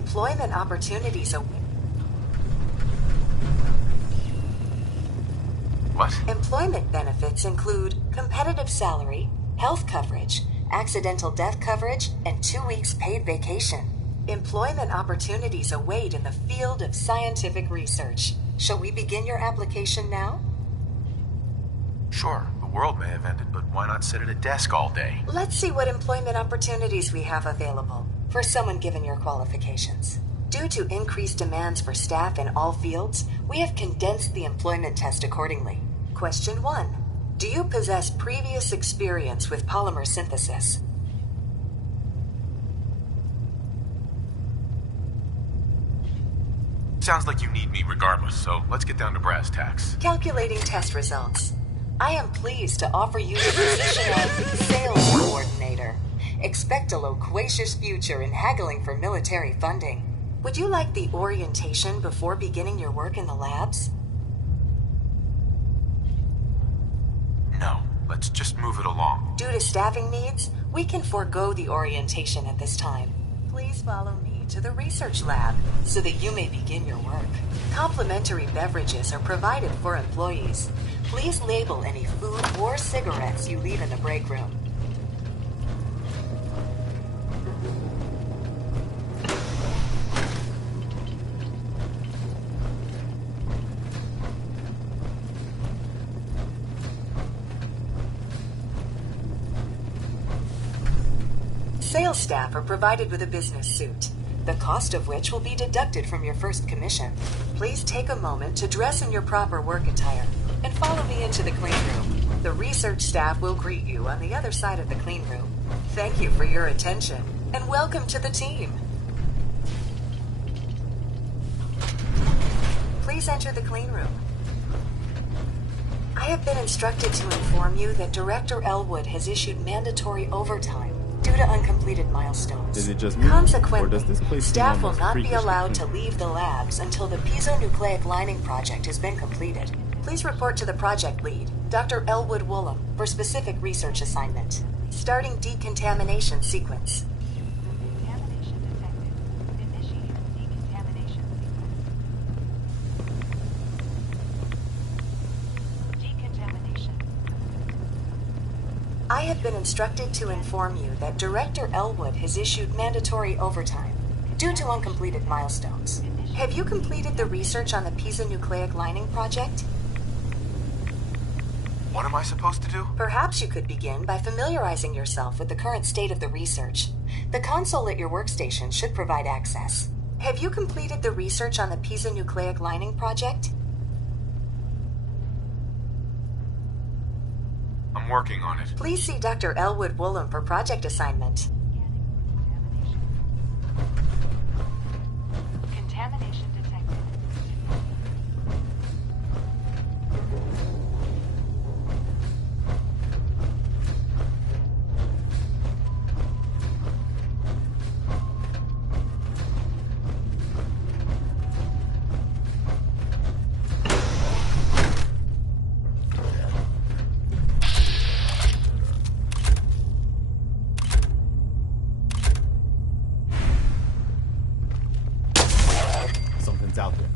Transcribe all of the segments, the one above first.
Employment opportunities. What? Employment benefits include competitive salary, health coverage, accidental death coverage, and 2 weeks paid vacation. Employment opportunities await in the field of scientific research. Shall we begin your application now? Sure, the world may have ended, but why not sit at a desk all day? Let's see what employment opportunities we have available for someone given your qualifications. Due to increased demands for staff in all fields, we have condensed the employment test accordingly. Question 1. Do you possess previous experience with polymer synthesis? Sounds like you need me regardless, so let's get down to brass tacks. Calculating test results. I am pleased to offer you the position of sales coordinator. Expect a loquacious future in haggling for military funding. Would you like the orientation before beginning your work in the labs? No, let's just move it along. Due to staffing needs, we can forego the orientation at this time. Please follow me to the research lab so that you may begin your work. Complimentary beverages are provided for employees. Please label any food or cigarettes you leave in the break room. Sales staff are provided with a business suit, the cost of which will be deducted from your first commission. Please take a moment to dress in your proper work attire and follow me into the clean room. The research staff will greet you on the other side of the clean room. Thank you for your attention and welcome to the team. Please enter the clean room. I have been instructed to inform you that Director Elwood has issued mandatory overtime due to uncompleted milestones. Is it just me, Consequently, or does this place seem staff will almost not be freakishly allowed to clean? leave the labs until the piezonucleic lining project has been completed. Please report to the project lead, Dr. Elwood Woolham, for specific research assignment. Starting decontamination sequence. Contamination detected. Initiate decontamination sequence. Decontamination. I have been instructed to inform you that Director Elwood has issued mandatory overtime due to uncompleted milestones. Have you completed the research on the piezonucleic lining project? What am I supposed to do? Perhaps you could begin by familiarizing yourself with the current state of the research. The console at your workstation should provide access. Have you completed the research on the piezonucleic lining project? I'm working on it. Please see Dr. Elwood Woolham for project assignment. Contamination detected. Something's out there.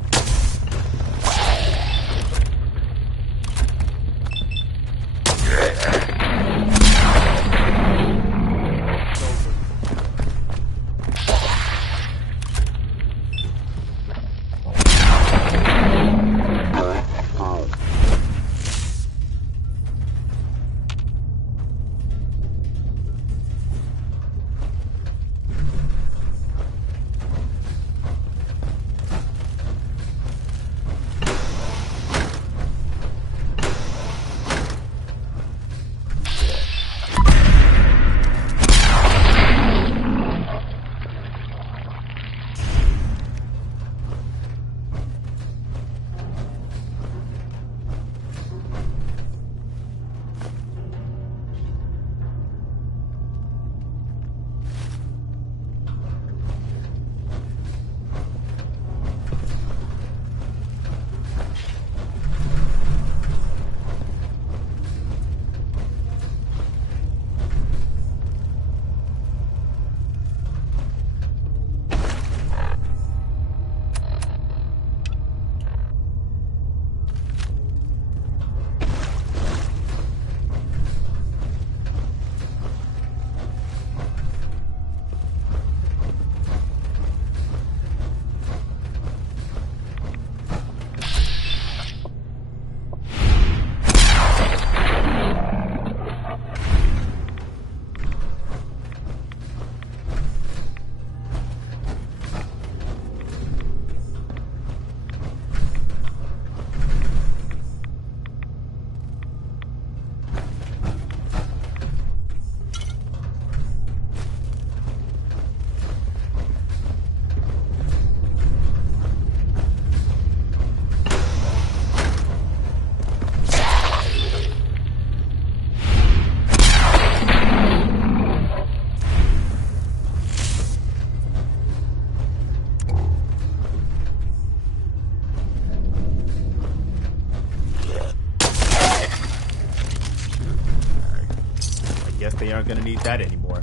not gonna need that anymore.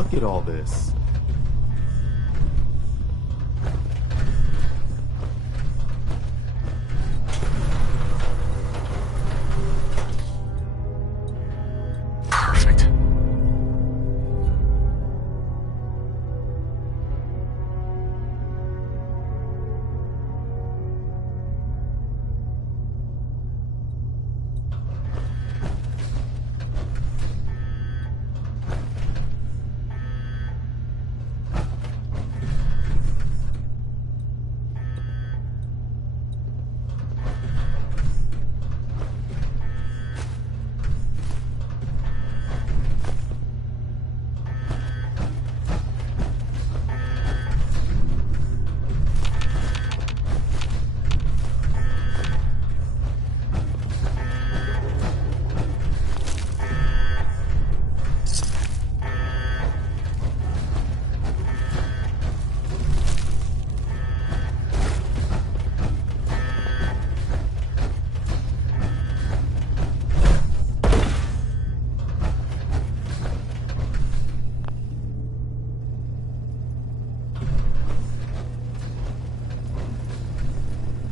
Look at all this. Perfect.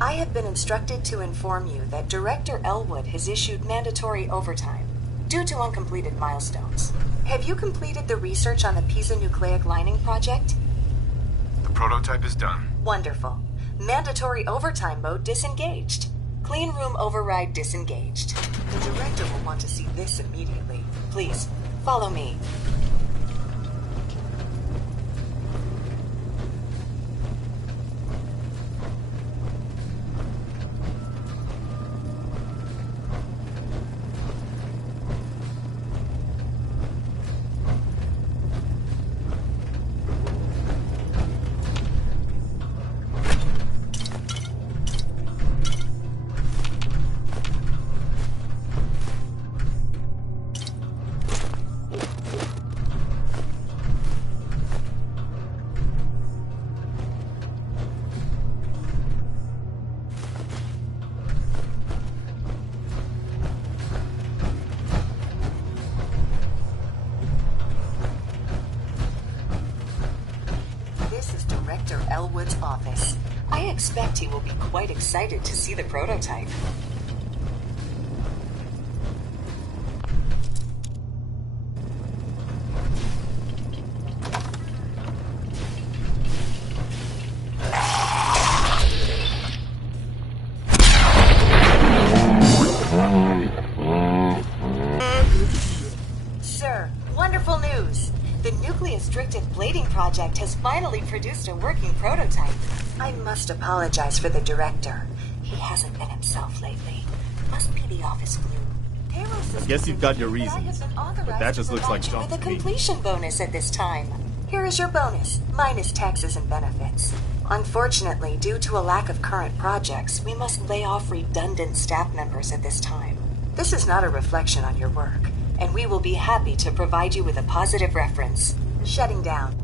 I have been instructed to inform you that Director Elwood has issued mandatory overtime due to uncompleted milestones. Have you completed the research on the Pisa nucleic lining project? The prototype is done. Wonderful. Mandatory overtime mode disengaged. Clean room override disengaged. The director will want to see this immediately. Please, follow me. This is Director Elwood's office. I expect he will be quite excited to see the prototype. Sir, wonderful news. The nucleus-stricted blading project has finally produced a working prototype. I must apologize for the director. He hasn't been himself lately. Must be the office flu. Payroll system guess you've got your indicates that I reasons, have been but authorized that to just looks provide like you junk with a to me. completion bonus at this time. Here is your bonus, minus taxes and benefits. Unfortunately, due to a lack of current projects, we must lay off redundant staff members at this time. This is not a reflection on your work, and we will be happy to provide you with a positive reference. Shutting down.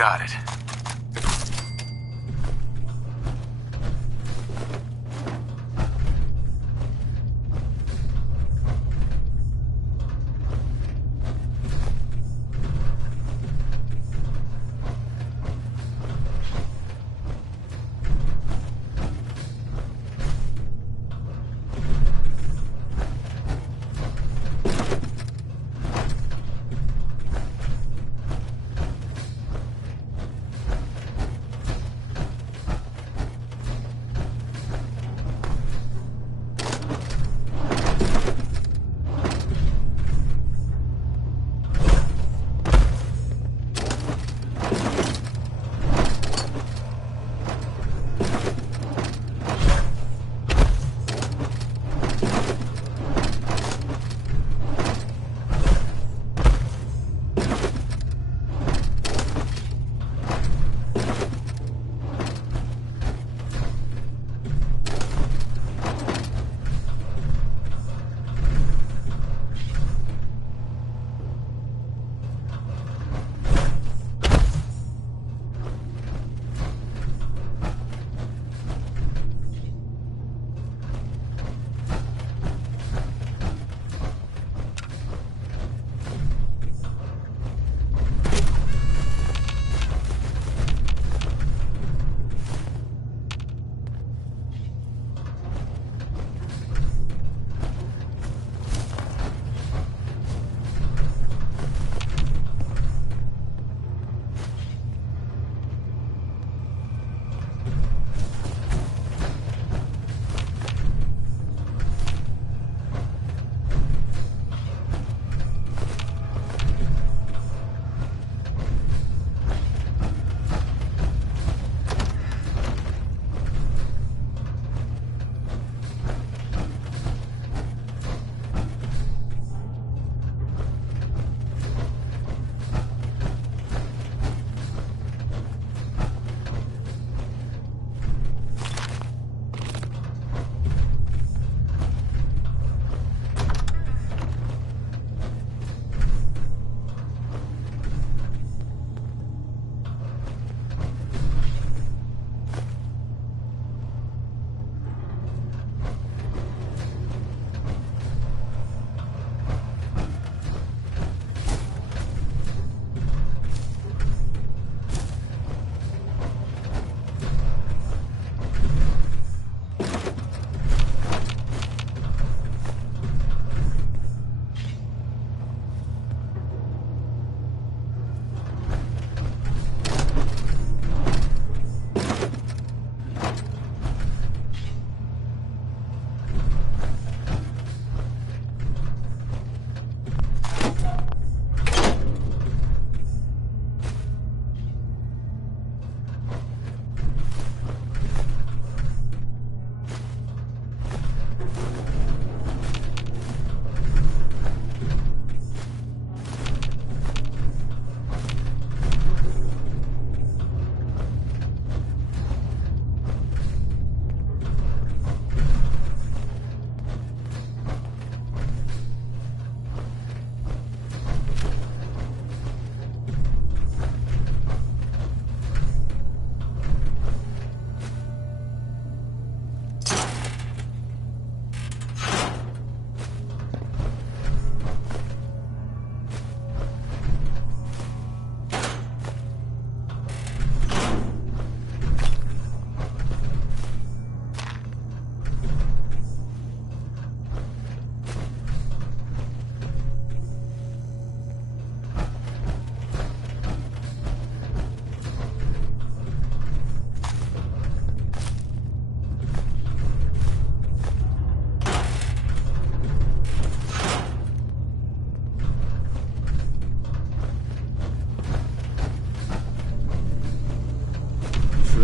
got it.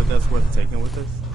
that's worth taking with us?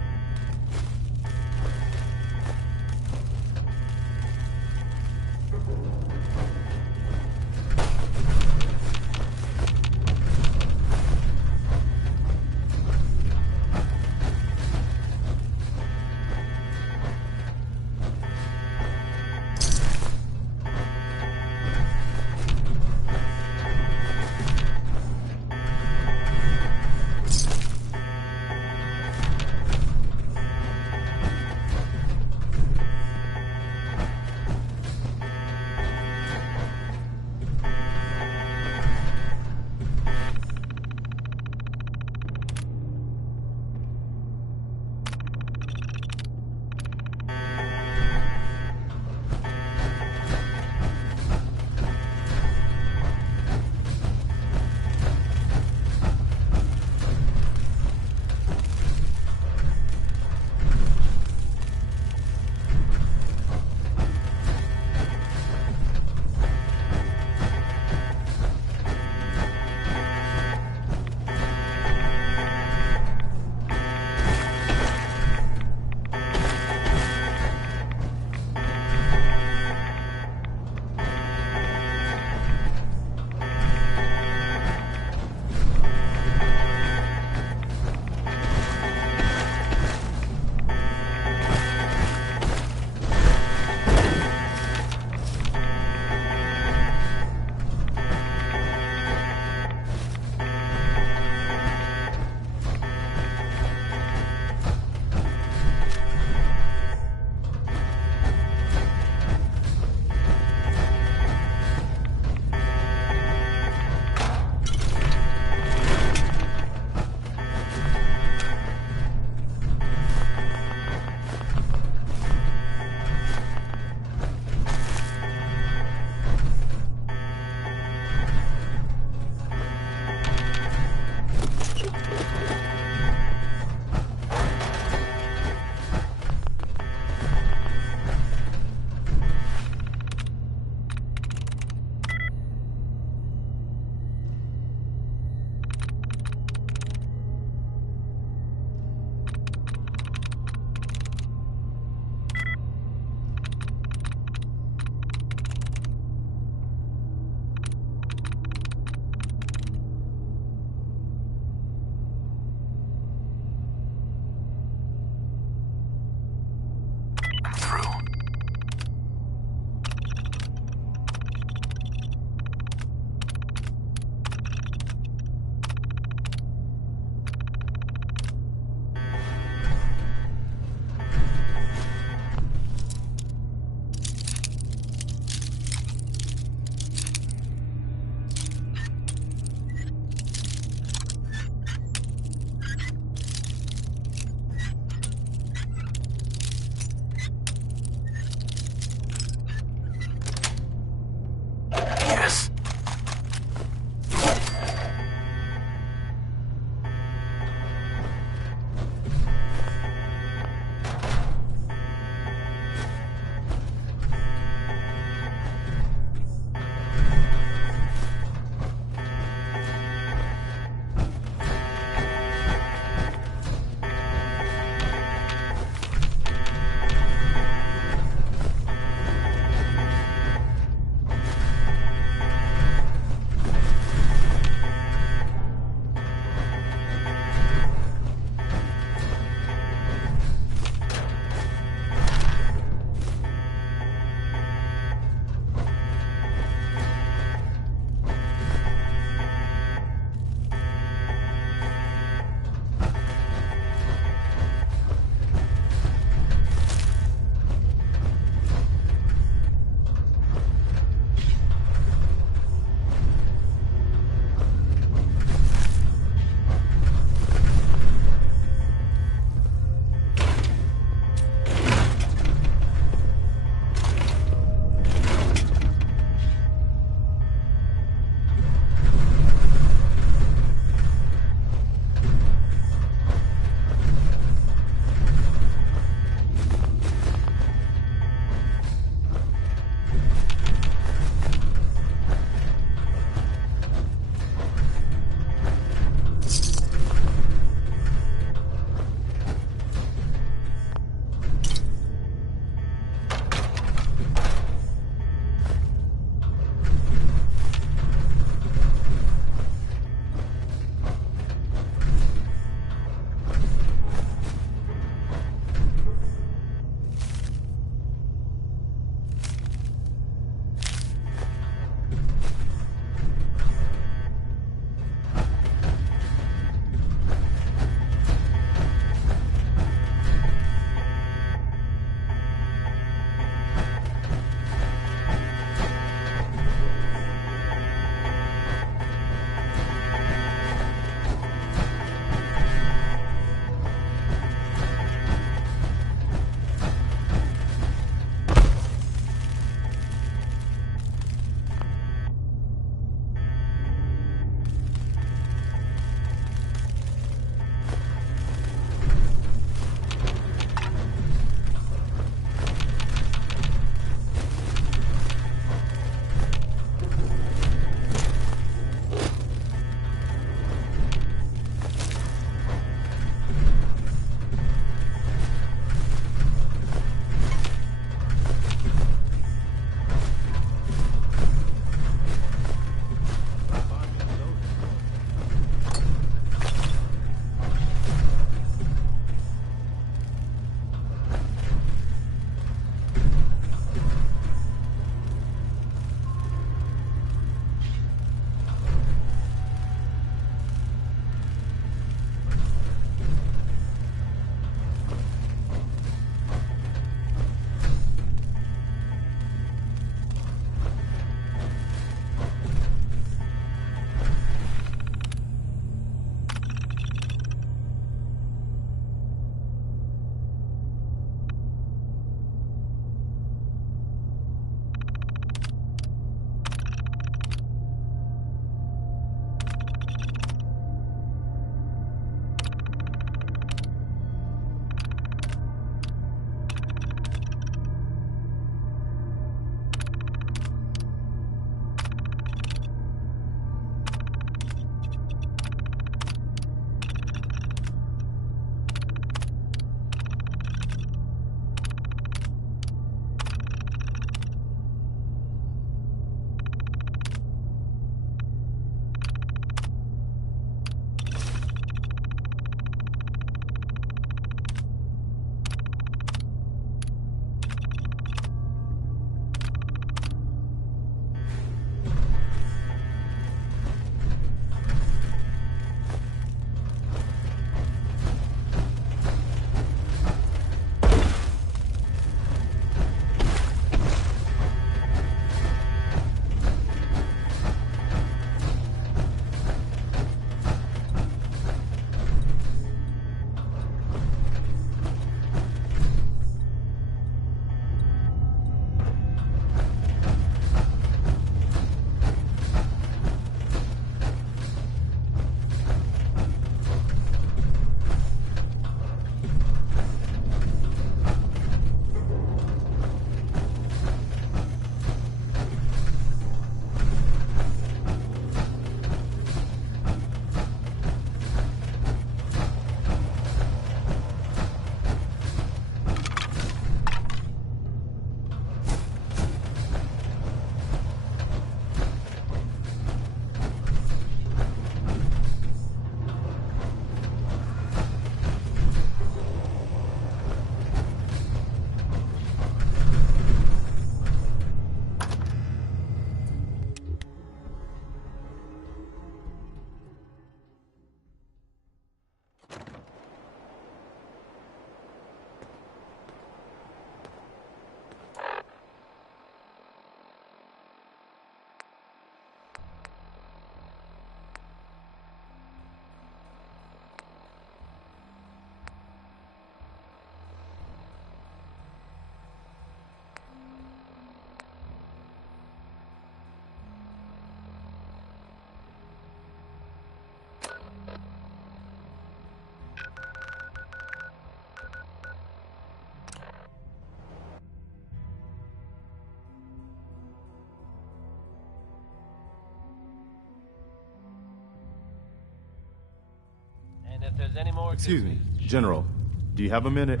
if there's any more Excuse me, General. Do you have a minute?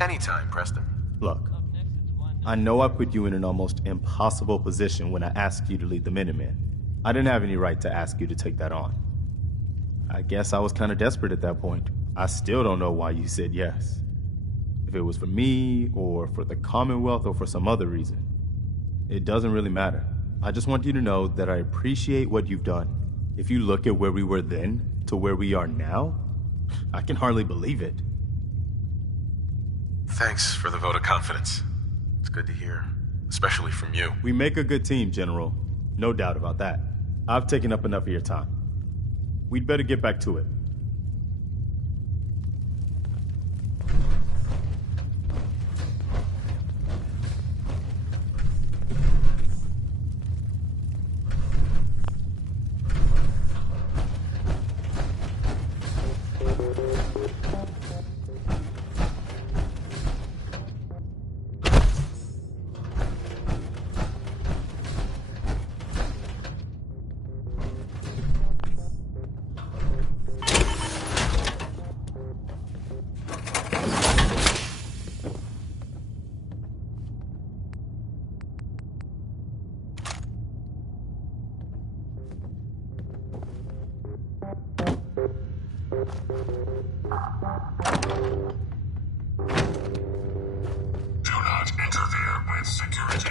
Anytime, Preston. Look, I know I put you in an almost impossible position when I asked you to lead the Minutemen. I didn't have any right to ask you to take that on. I guess I was kind of desperate at that point. I still don't know why you said yes. If it was for me, or for the Commonwealth, or for some other reason. It doesn't really matter. I just want you to know that I appreciate what you've done. If you look at where we were then, to where we are now, I can hardly believe it. Thanks for the vote of confidence. It's good to hear, especially from you. We make a good team, General. No doubt about that. I've taken up enough of your time. We'd better get back to it. Do not interfere with security.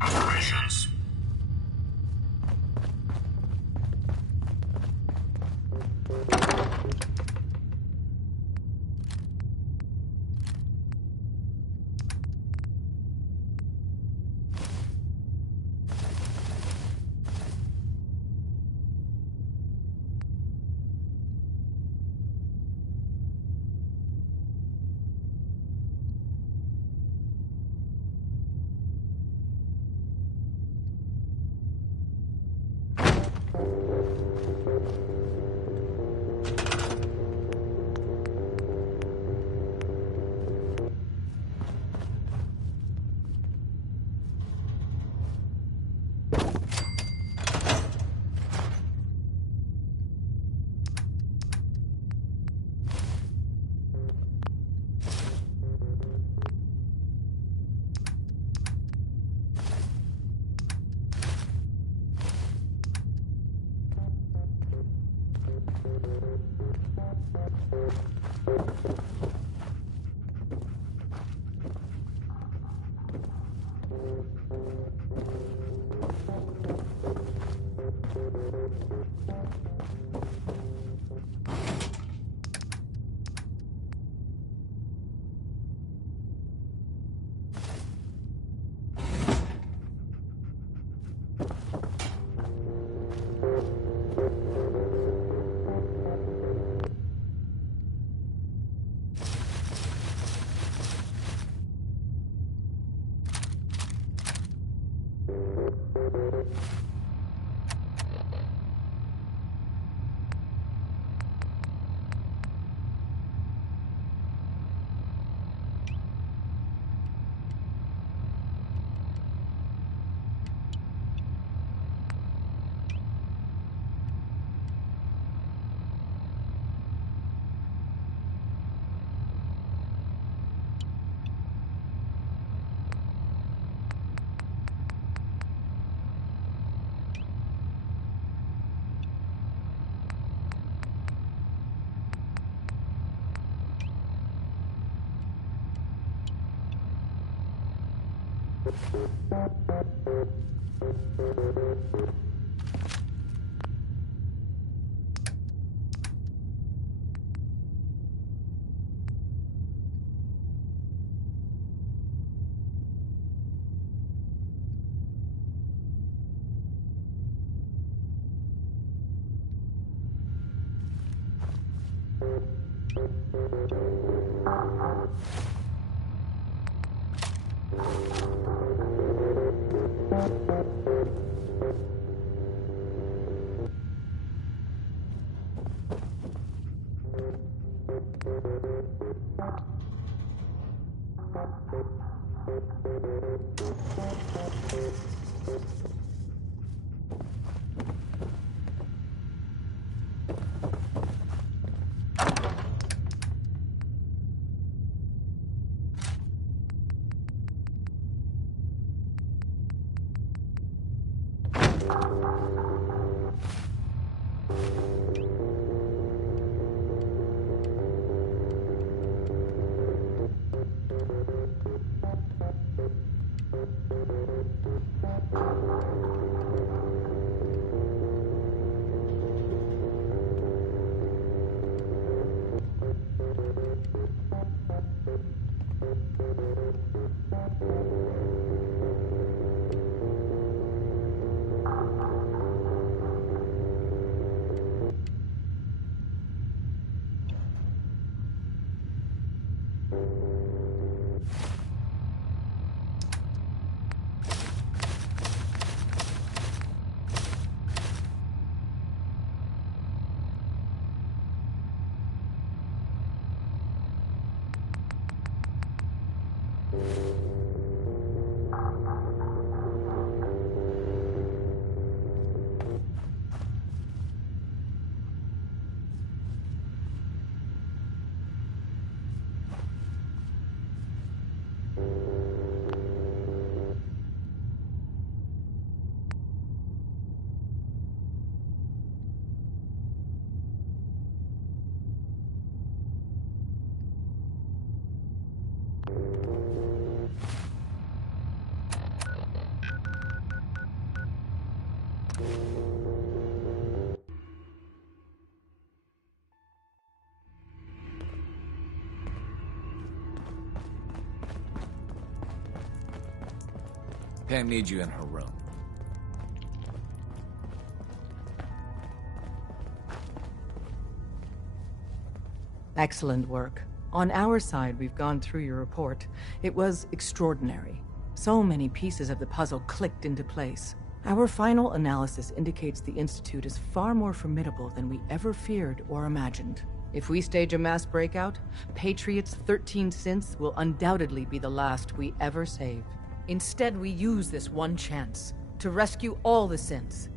Operations. Pam needs you in her room. Excellent work. On our side, we've gone through your report. It was extraordinary. So many pieces of the puzzle clicked into place. Our final analysis indicates the Institute is far more formidable than we ever feared or imagined. If we stage a mass breakout, Patriot's 13 synths will undoubtedly be the last we ever save. Instead, we use this one chance to rescue all the synths.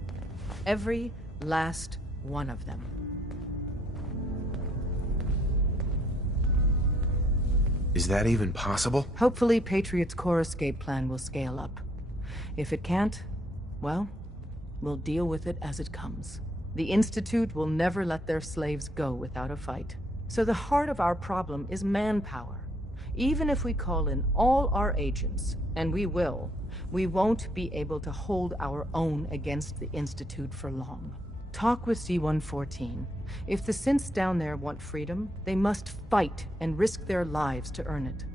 Every last one of them. Is that even possible? Hopefully, Patriot's core escape plan will scale up. If it can't, well, we'll deal with it as it comes. The Institute will never let their slaves go without a fight. So the heart of our problem is manpower. Even if we call in all our agents, and we will, we won't be able to hold our own against the Institute for long. Talk with C-114. If the synths down there want freedom, they must fight and risk their lives to earn it.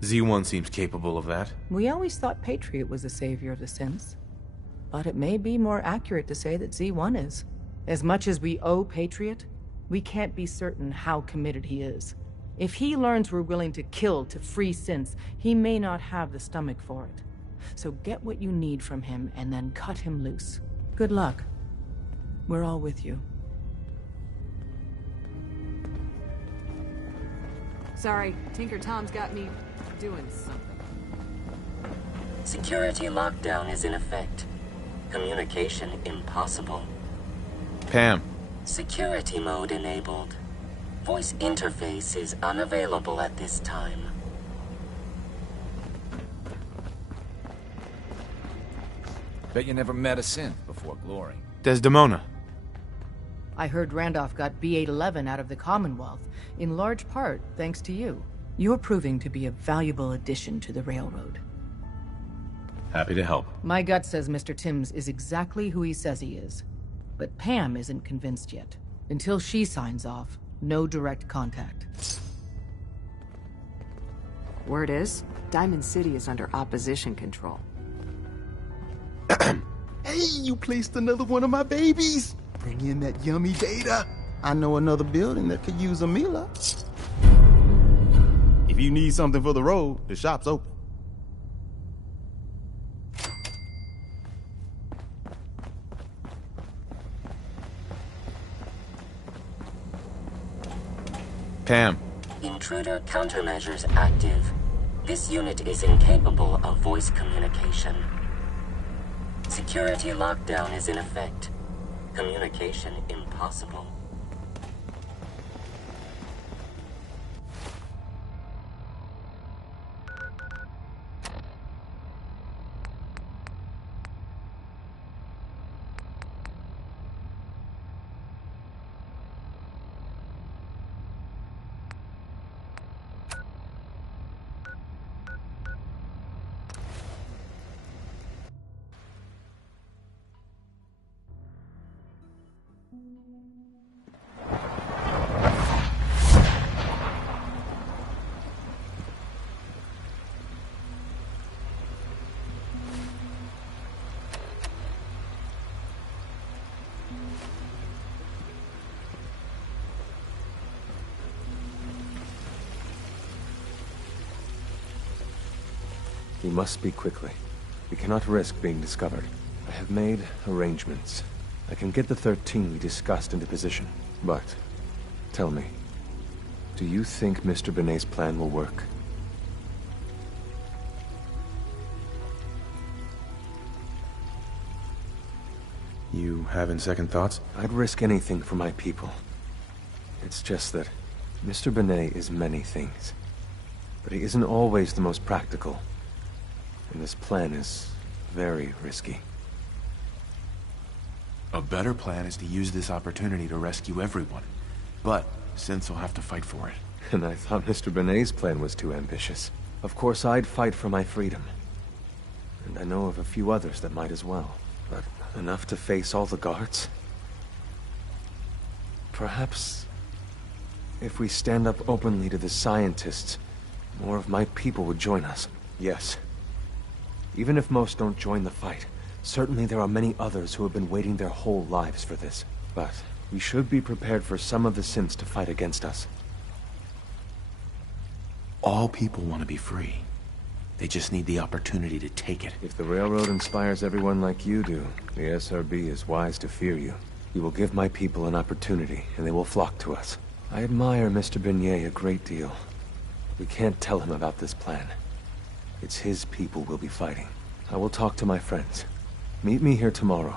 Z1 seems capable of that. We always thought Patriot was the savior of the synths. But it may be more accurate to say that Z1 is. As much as we owe Patriot, we can't be certain how committed he is. If he learns we're willing to kill to free synths, he may not have the stomach for it. So get what you need from him and then cut him loose. Good luck. We're all with you. Sorry, Tinker Tom's got me doing something. Security lockdown is in effect. Communication impossible. Pam. Security mode enabled. Voice interface is unavailable at this time. Bet you never met a synth before Glory. Desdemona. I heard Randolph got B-811 out of the Commonwealth, in large part thanks to you. You're proving to be a valuable addition to the Railroad. Happy to help. My gut says Mr. Timms is exactly who he says he is. But Pam isn't convinced yet. Until she signs off, no direct contact. Word is, Diamond City is under opposition control. Hey, Hey, you placed another one of my babies. Bring in that yummy data. I know another building that could use a Mila. If you need something for the road, the shop's open. Pam. Intruder countermeasures active. This unit is incapable of voice communication. Security lockdown is in effect. Communication impossible. We must speak quickly. We cannot risk being discovered. I have made arrangements. I can get the 13 we discussed into position. But, tell me, do you think Mr. Benet's plan will work? You having second thoughts? I'd risk anything for my people. It's just that Mr. Benet is many things, but he isn't always the most practical. And this plan is very risky. A better plan is to use this opportunity to rescue everyone. But synths will have to fight for it. And I thought Mr. Benet's plan was too ambitious. Of course, I'd fight for my freedom. And I know of a few others that might as well. But enough to face all the guards? Perhaps if we stand up openly to the scientists, more of my people would join us. Yes. Even if most don't join the fight, certainly there are many others who have been waiting their whole lives for this. But we should be prepared for some of the synths to fight against us. All people want to be free. They just need the opportunity to take it. If the Railroad inspires everyone like you do, the SRB is wise to fear you. You will give my people an opportunity, and they will flock to us. I admire Mr. Benet a great deal. We can't tell him about this plan. It's his people we'll be fighting. I will talk to my friends. Meet me here tomorrow.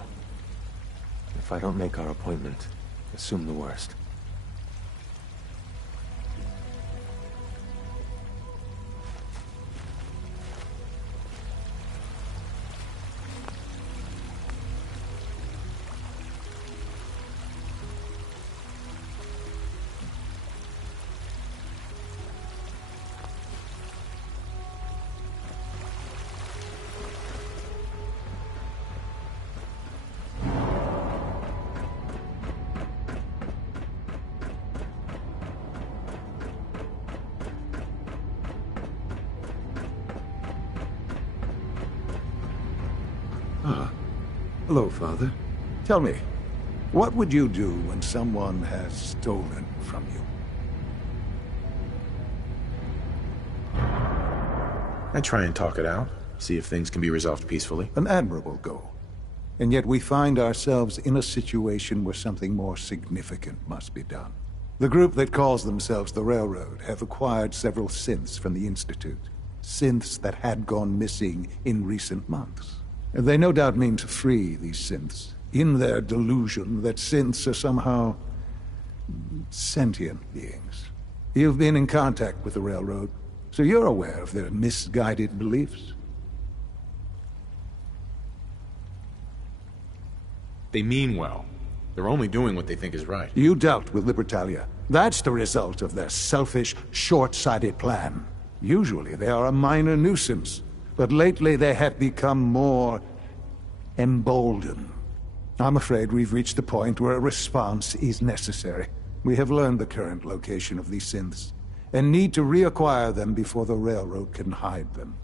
If I don't make our appointment, assume the worst. Hello, Father. Tell me, what would you do when someone has stolen from you? I try and talk it out, see if things can be resolved peacefully. An admirable goal. And yet we find ourselves in a situation where something more significant must be done. The group that calls themselves the Railroad have acquired several synths from the Institute. Synths that had gone missing in recent months. And they no doubt mean to free these synths, in their delusion that synths are somehow sentient beings. You've been in contact with the Railroad, so you're aware of their misguided beliefs. They mean well. They're only doing what they think is right. You dealt with Libertalia. That's the result of their selfish, short-sighted plan. Usually they are a minor nuisance, but lately they have become more emboldened. I'm afraid we've reached the point where a response is necessary. We have learned the current location of these synths, and need to reacquire them before the Railroad can hide them.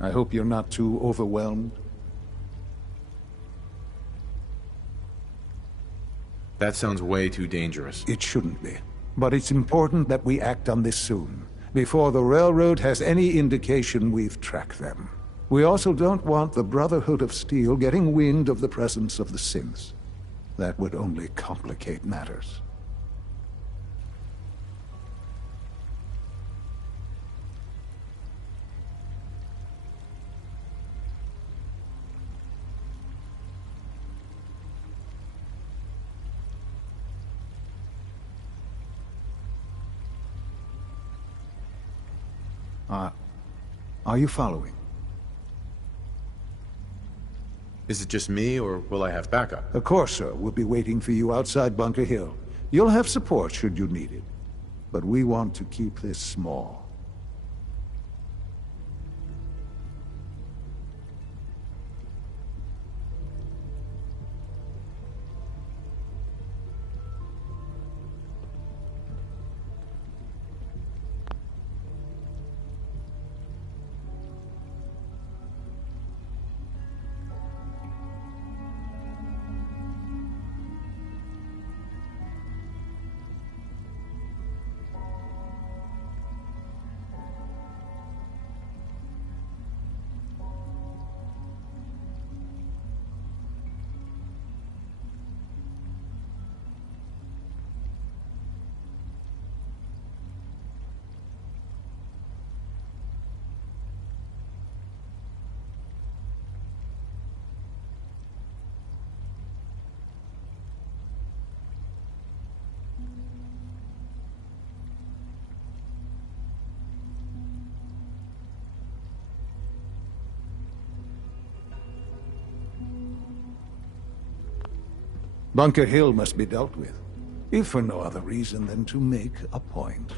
I hope you're not too overwhelmed. That sounds way too dangerous. It shouldn't be. But it's important that we act on this soon, before the Railroad has any indication we've tracked them. We also don't want the Brotherhood of Steel getting wind of the presence of the synths. That would only complicate matters. Are you following? Is it just me, or will I have backup? Of course, sir. We'll be waiting for you outside Bunker Hill. You'll have support should you need it. But we want to keep this small. Bunker Hill must be dealt with, if for no other reason than to make a point.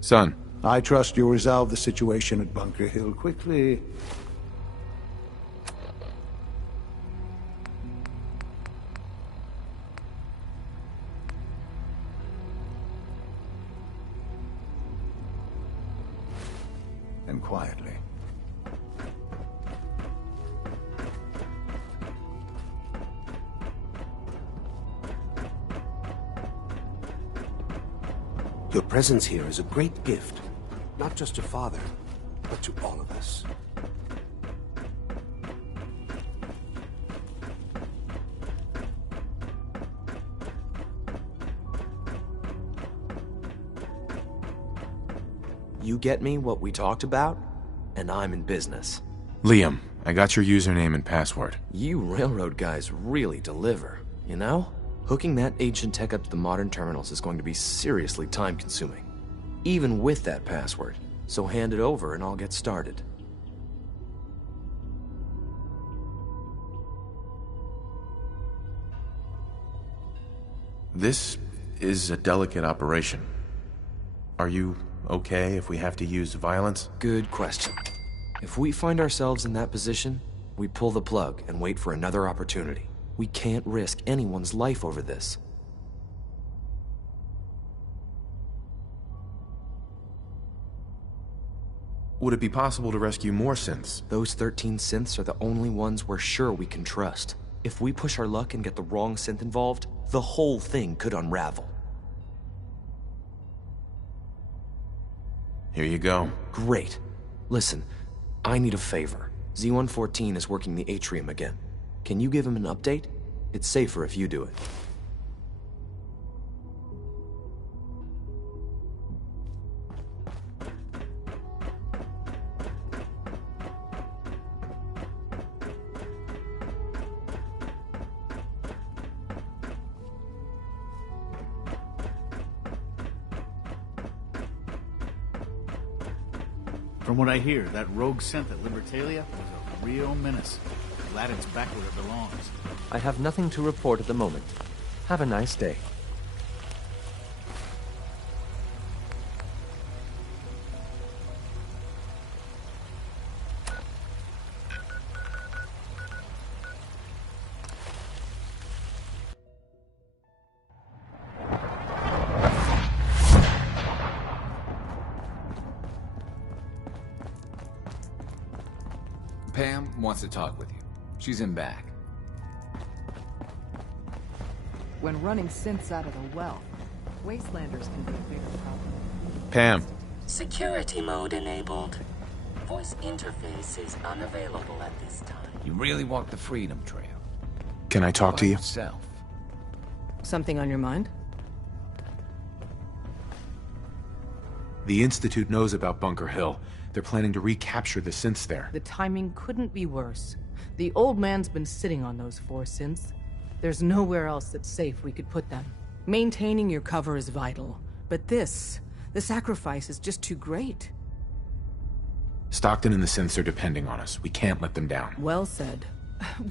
Son. I trust you'll resolve the situation at Bunker Hill quickly. And quietly. Your presence here is a great gift, not just to Father, but to all of us. You get me what we talked about, and I'm in business. Liam, I got your username and password. You railroad guys really deliver, you know? Hooking that ancient tech up to the modern terminals is going to be seriously time-consuming, even with that password. So hand it over and I'll get started. This is a delicate operation. Are you okay if we have to use violence? Good question. If we find ourselves in that position, we pull the plug and wait for another opportunity. We can't risk anyone's life over this. Would it be possible to rescue more synths? Those 13 synths are the only ones we're sure we can trust. If we push our luck and get the wrong synth involved, the whole thing could unravel. Here you go. Great. Listen, I need a favor. Z-114 is working the atrium again. Can you give him an update? It's safer if you do it. From what I hear, that rogue synth at Libertalia was a real menace. Aladdin's back where it belongs. I have nothing to report at the moment. Have a nice day. wants to talk with you. She's in back. When running synths out of the well, wastelanders can be a bigger problem. Pam. Security mode enabled. Voice interface is unavailable at this time. You really walk the Freedom Trail. Can I talk to you? Yourself. Something on your mind? The Institute knows about Bunker Hill. They're planning to recapture the synths there. The timing couldn't be worse. The old man's been sitting on those 4 synths. There's nowhere else that's safe we could put them. Maintaining your cover is vital. But the sacrifice is just too great. Stockton and the synths are depending on us. We can't let them down. Well said.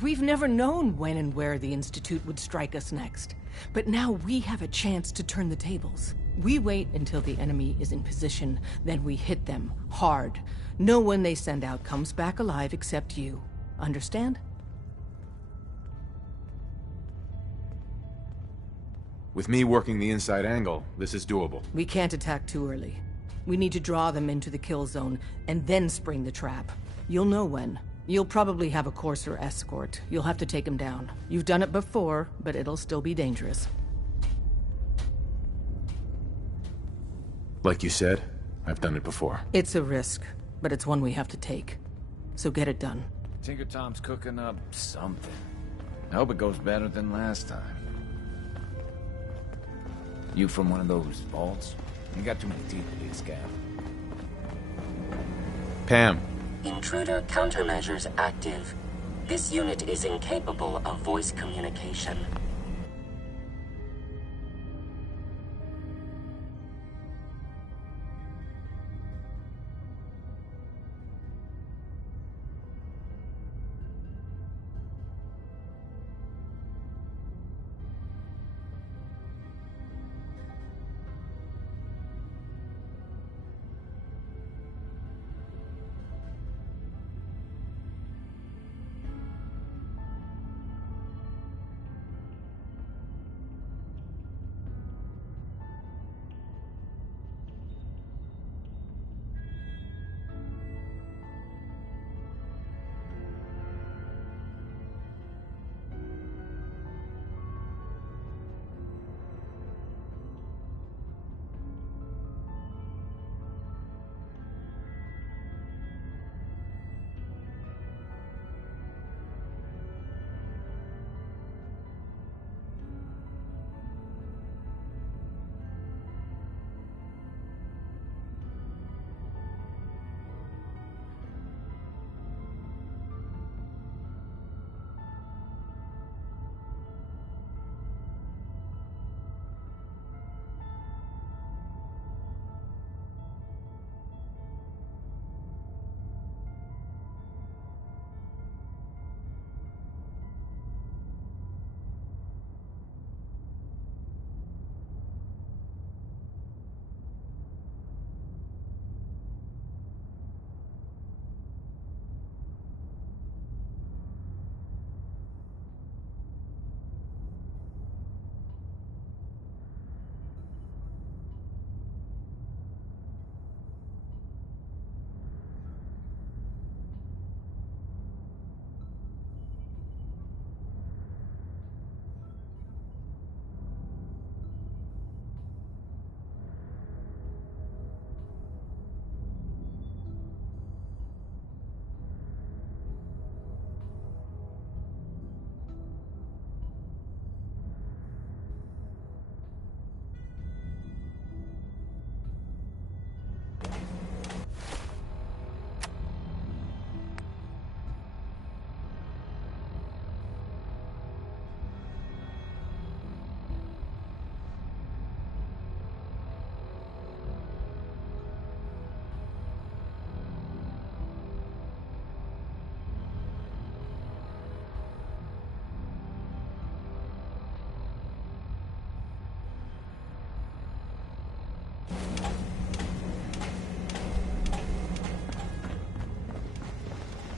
We've never known when and where the Institute would strike us next. But now we have a chance to turn the tables. We wait until the enemy is in position, then we hit them hard. No one they send out comes back alive except you. Understand? With me working the inside angle, this is doable. We can't attack too early. We need to draw them into the kill zone, and then spring the trap. You'll know when. You'll probably have a Courser escort. You'll have to take them down. You've done it before, but it'll still be dangerous. Like you said, I've done it before. It's a risk, but it's one we have to take. So get it done. Tinker Tom's cooking up something. I hope it goes better than last time. You from one of those vaults? You got too many teeth to be a scab. Pam. Intruder countermeasures active. This unit is incapable of voice communication.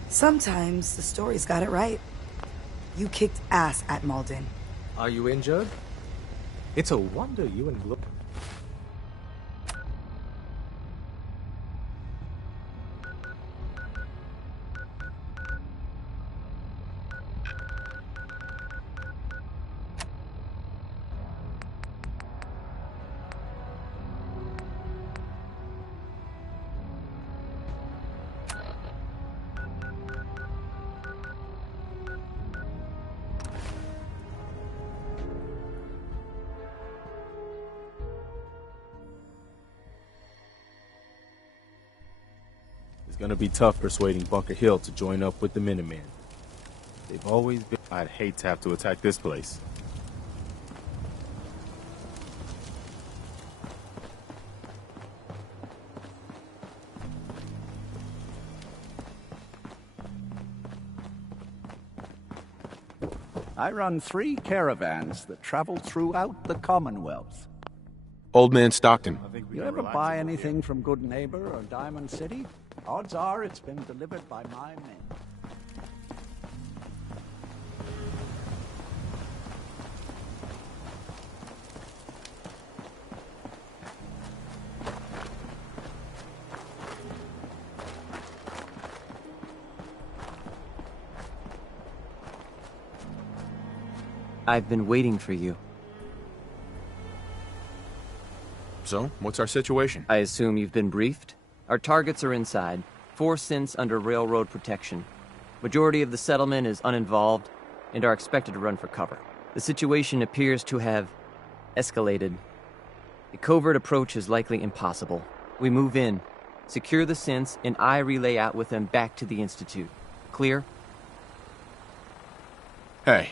Sometimes the story's got it right. You kicked ass at Malden. Are you injured? It's a wonder you and Glo... It's gonna be tough persuading Bunker Hill to join up with the Minutemen. They've always been... I'd hate to have to attack this place. I run 3 caravans that travel throughout the Commonwealth. Old Man Stockton. You ever buy anything from Good Neighbor or Diamond City? Odds are it's been delivered by my men. I've been waiting for you. So, what's our situation? I assume you've been briefed? Our targets are inside. 4 synths under railroad protection. Majority of the settlement is uninvolved and are expected to run for cover. The situation appears to have escalated. A covert approach is likely impossible. We move in, secure the synths, and I relay out with them back to the Institute. Clear? Hey,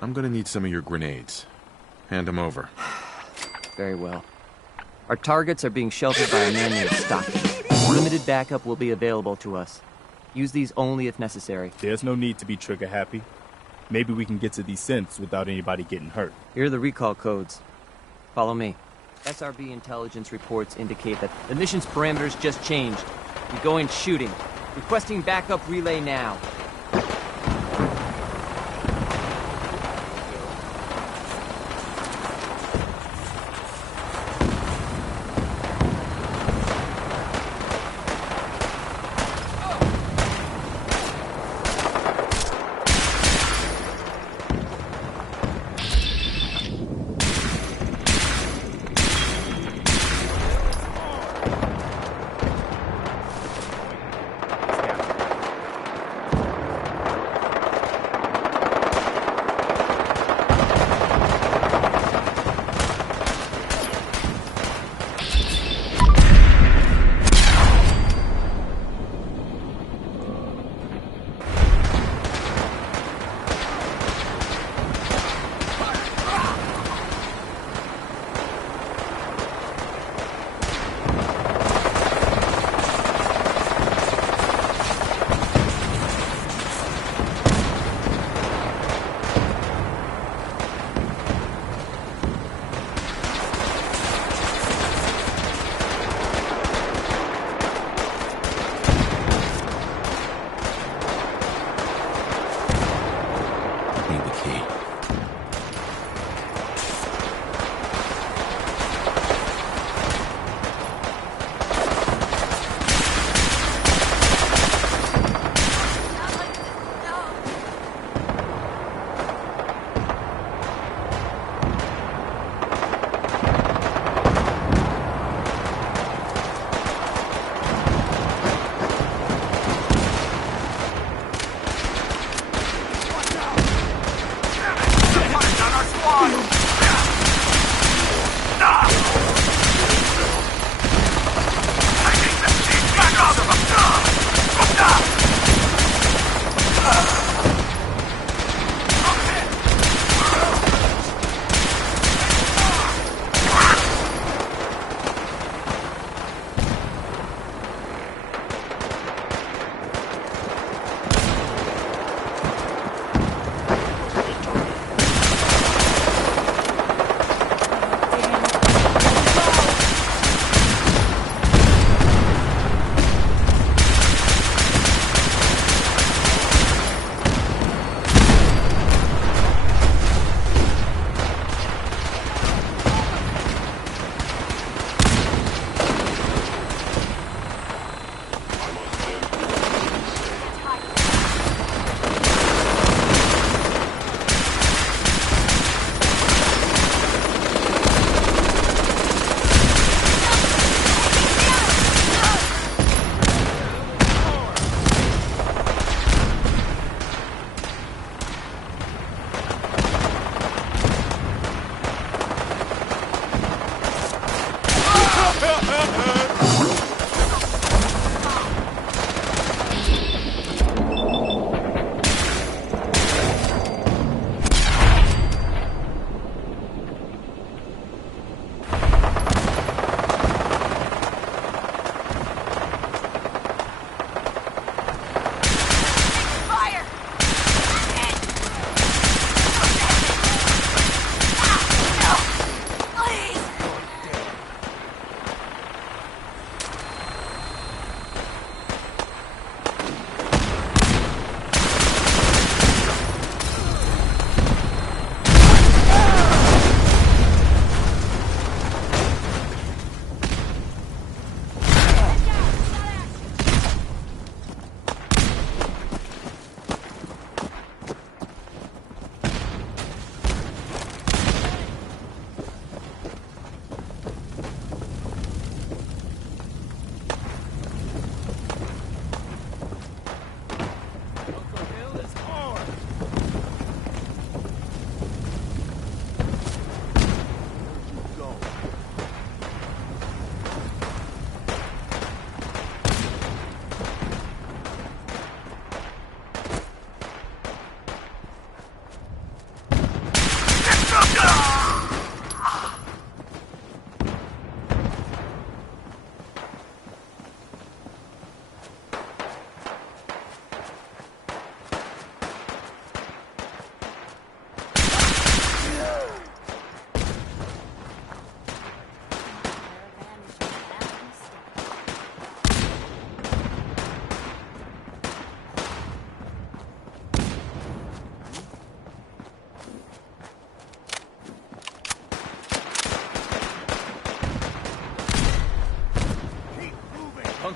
I'm gonna need some of your grenades. Hand them over. Very well. Our targets are being sheltered by a man named Stockton. Limited backup will be available to us. Use these only if necessary. There's no need to be trigger happy. Maybe we can get to these synths without anybody getting hurt. Here are the recall codes. Follow me. SRB intelligence reports indicate that the mission's parameters just changed. We go in shooting. Requesting backup relay now.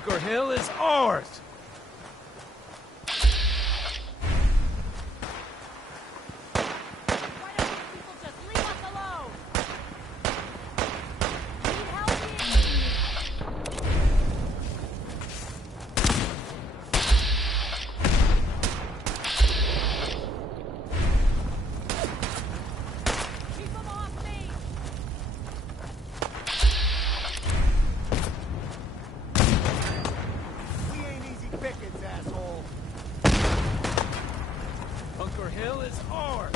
Bunker Hill is ours! Bunker Hill is ours!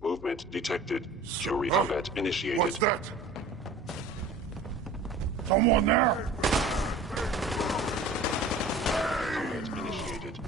Movement detected. Fury combat initiated. What's that? Someone there? Combat initiated.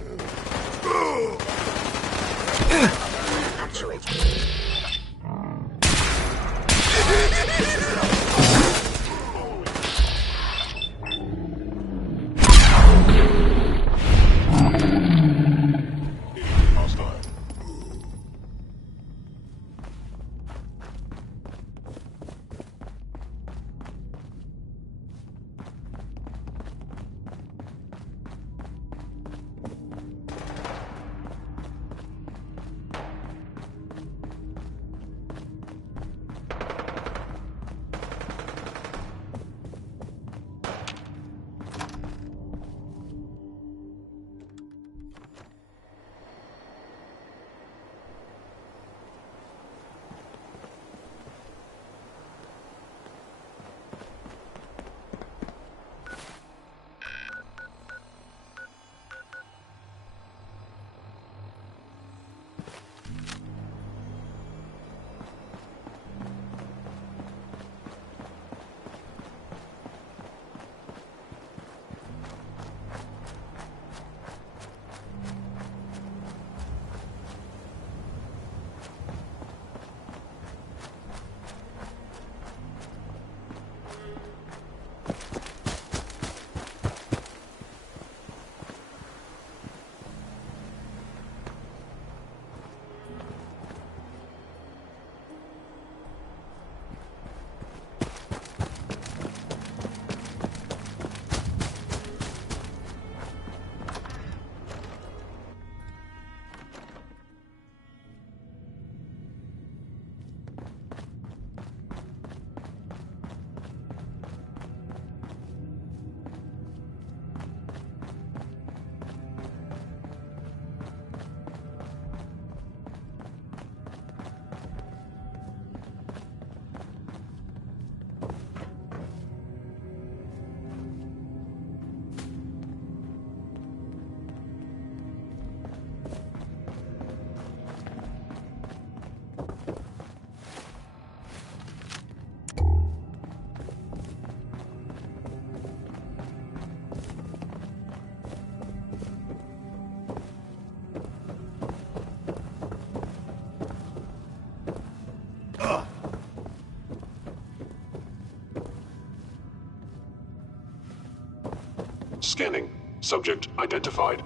Scanning. Subject identified.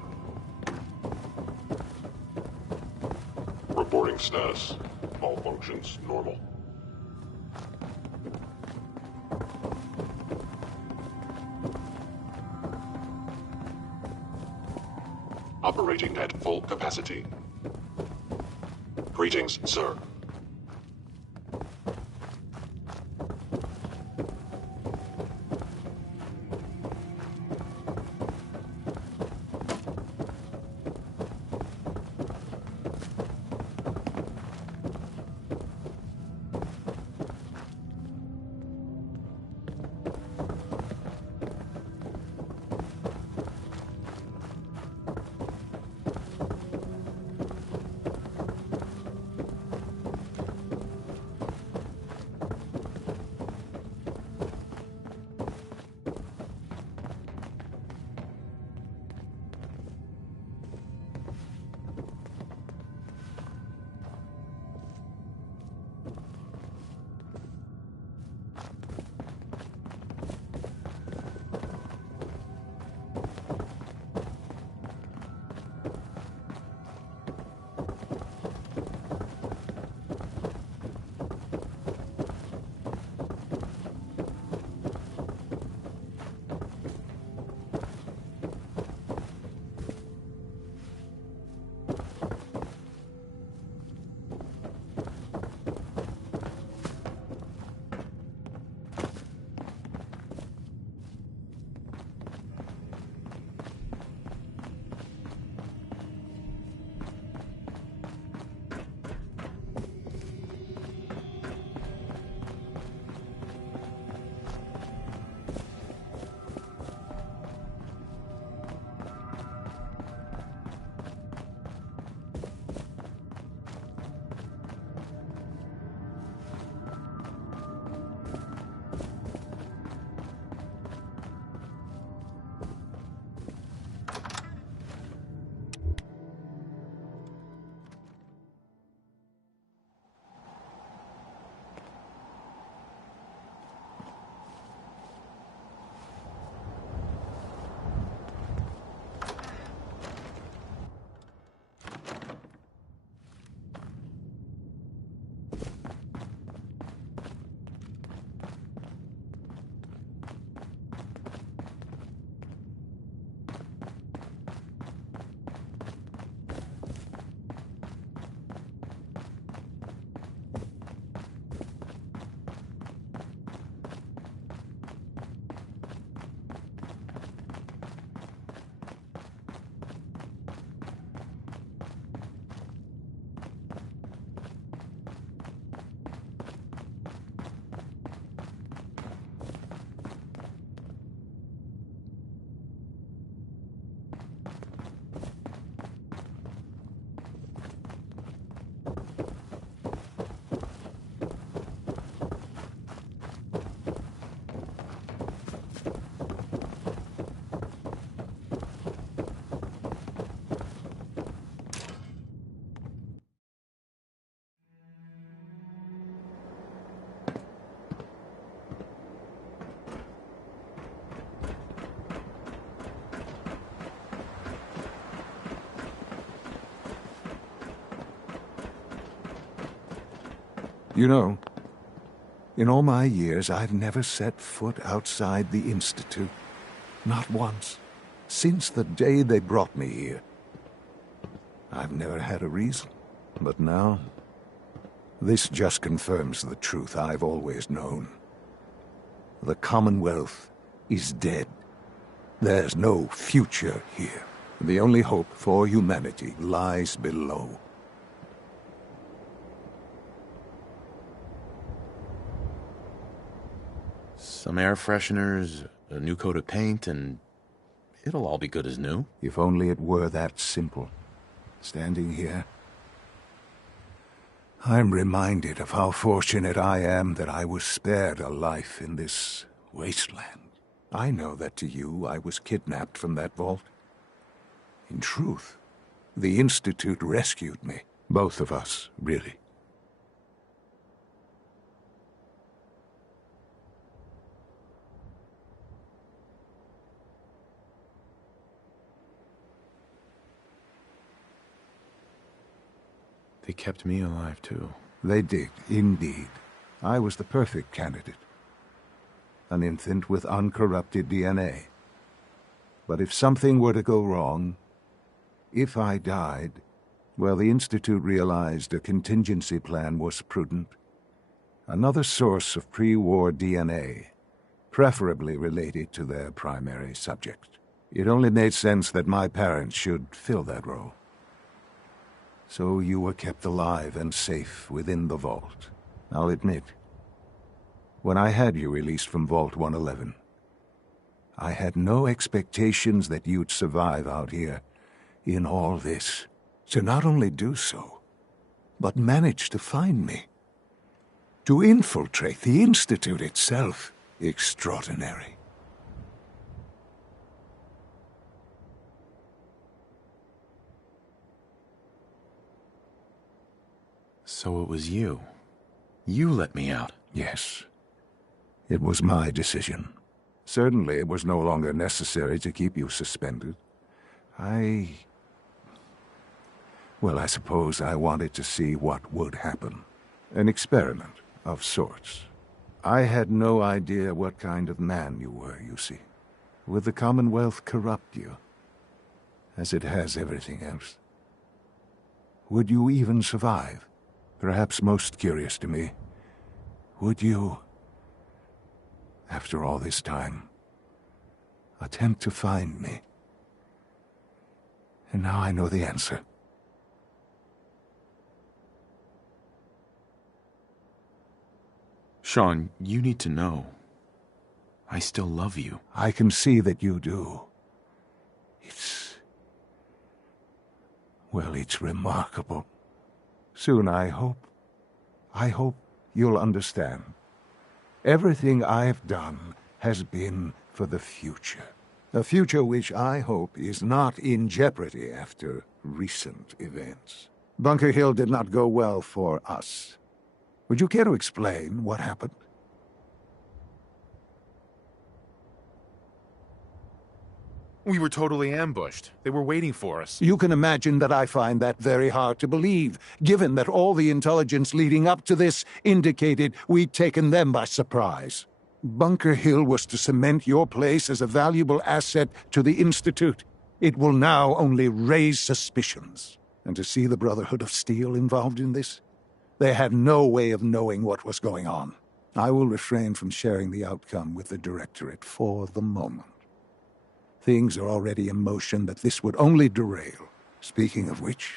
Reporting status. All functions normal. Operating at full capacity. Greetings, sir. You know, in all my years, I've never set foot outside the Institute. Not once. Since the day they brought me here. I've never had a reason. But now, This just confirms the truth I've always known. The Commonwealth is dead. There's no future here. The only hope for humanity lies below. Some air fresheners, a new coat of paint, and it'll all be good as new. If only it were that simple. Standing here, I'm reminded of how fortunate I am that I was spared a life in this wasteland. I know that to you, I was kidnapped from that vault. In truth, the Institute rescued me. Both of us, really. They kept me alive, too. They did, indeed. I was the perfect candidate. An infant with uncorrupted DNA. But if something were to go wrong, if I died, well, the Institute realized a contingency plan was prudent. Another source of pre-war DNA, preferably related to their primary subject. It only made sense that my parents should fill that role. So you were kept alive and safe within the vault. I'll admit, when I had you released from Vault 111, I had no expectations that you'd survive out here in all this. To not only do so, but manage to find me. To infiltrate the Institute itself. Extraordinary. So it was you. You let me out. Yes. It was my decision. Certainly it was no longer necessary to keep you suspended. Well, I suppose I wanted to see what would happen. An experiment of sorts. I had no idea what kind of man you were, you see. Would the Commonwealth corrupt you? As it has everything else? Would you even survive? Perhaps most curious to me, would you, after all this time, attempt to find me? And now I know the answer. Sean, you need to know. I still love you. I can see that you do. It's remarkable. Soon, I hope you'll understand. Everything I've done has been for the future. A future which I hope is not in jeopardy after recent events. Bunker Hill did not go well for us. Would you care to explain what happened? We were totally ambushed. They were waiting for us. You can imagine that I find that very hard to believe, given that all the intelligence leading up to this indicated we'd taken them by surprise. Bunker Hill was to cement your place as a valuable asset to the Institute. It will now only raise suspicions. And to see the Brotherhood of Steel involved in this? They had no way of knowing what was going on. I will refrain from sharing the outcome with the Directorate for the moment. Things are already in motion that this would only derail. Speaking of which,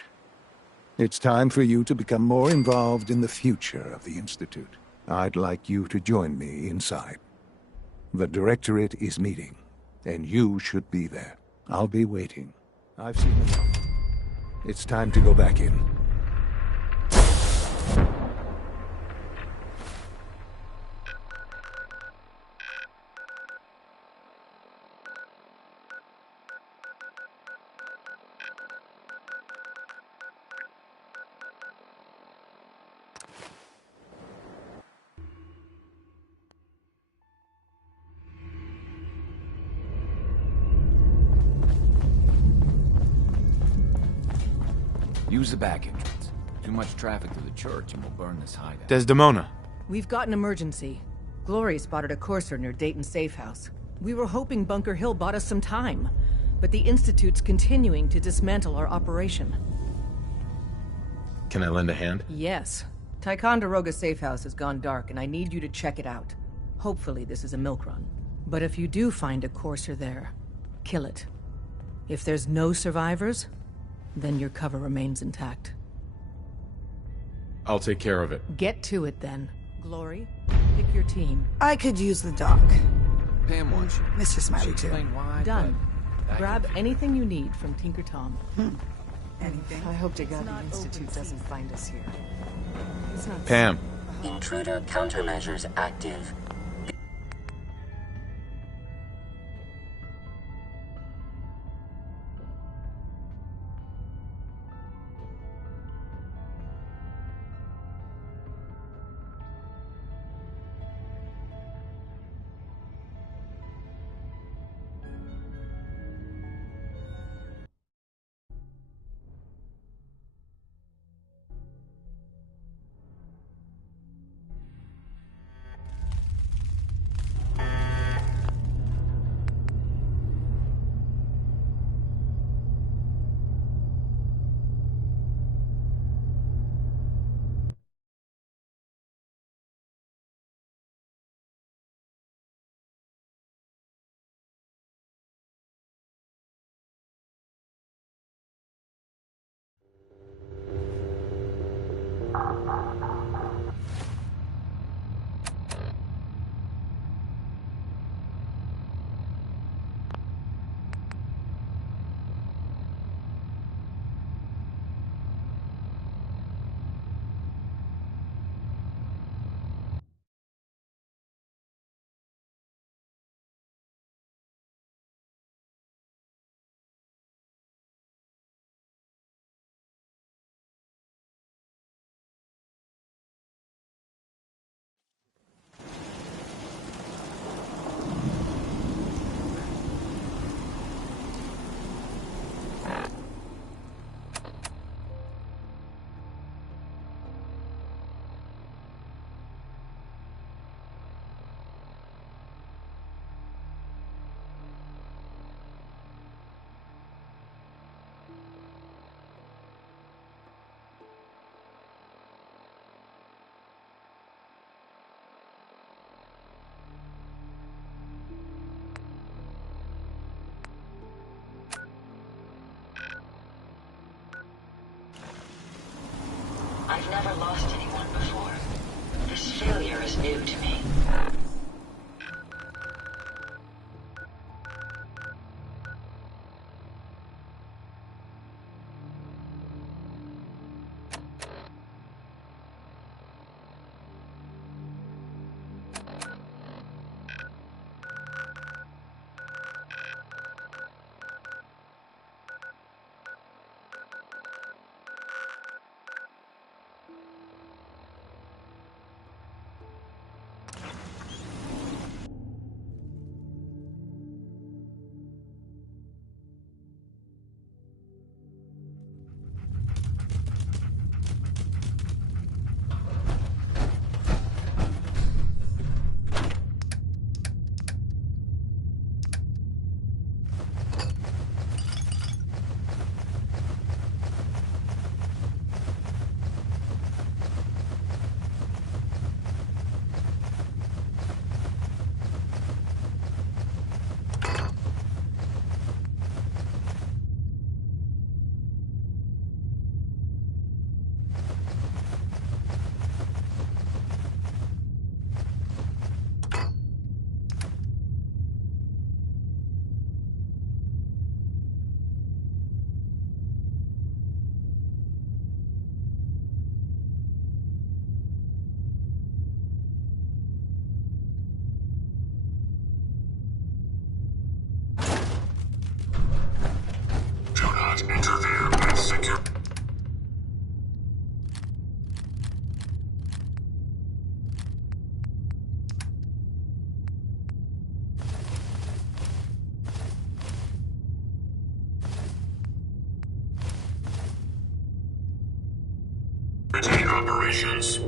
it's time for you to become more involved in the future of the Institute. I'd like you to join me inside. The Directorate is meeting, and you should be there. I'll be waiting. I've seen enough. It's time to go back in. Use the back entrance. Too much traffic to the church and we'll burn this hideout. Desdemona. We've got an emergency. Glory spotted a courser near Dayton Safe House. We were hoping Bunker Hill bought us some time, but the Institute's continuing to dismantle our operation. Can I lend a hand? Yes. Ticonderoga safe house has gone dark, and I need you to check it out. Hopefully this is a milk run. But if you do find a courser there, kill it. If there's no survivors, then your cover remains intact. I'll take care of it. Get to it then. Glory, pick your team. I could use the dock. Pam wants you. Mr. Smiley, She too. explained why, Done. but Grab anything you need from Tinker Tom. Anything? I hope to God the Institute doesn't find us here. It's not Pam. Intruder countermeasures active. I've never lost anyone before. This failure is new to me. Interfere and secure. Retain operations.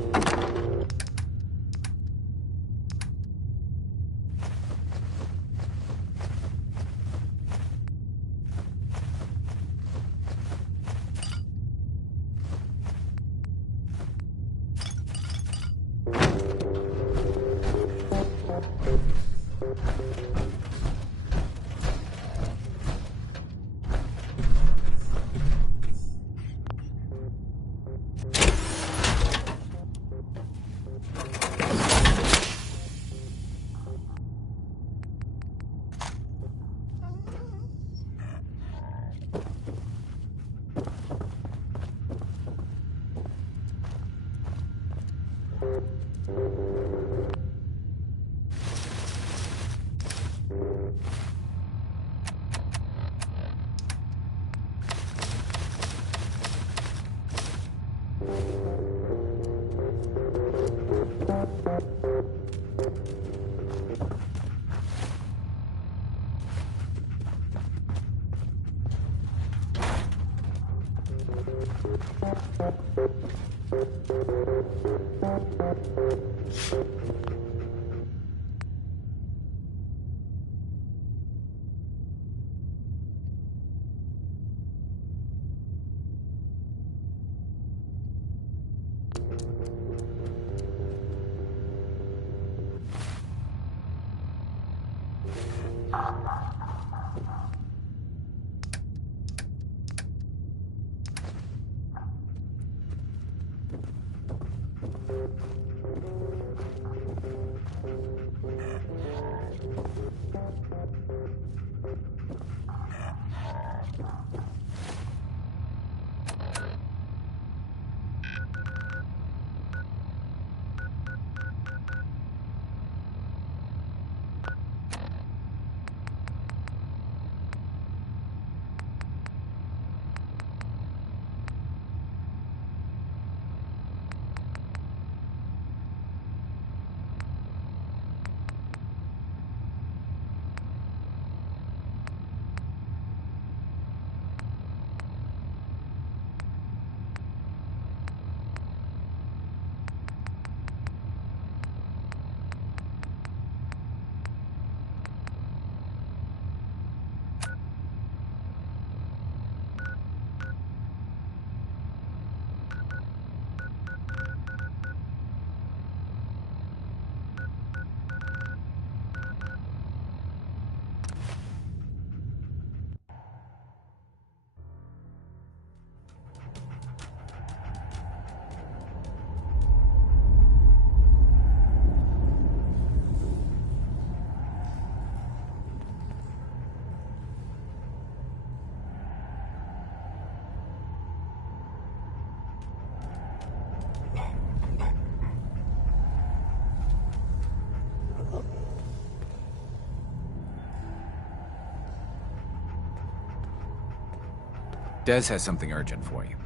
Des has something urgent for you.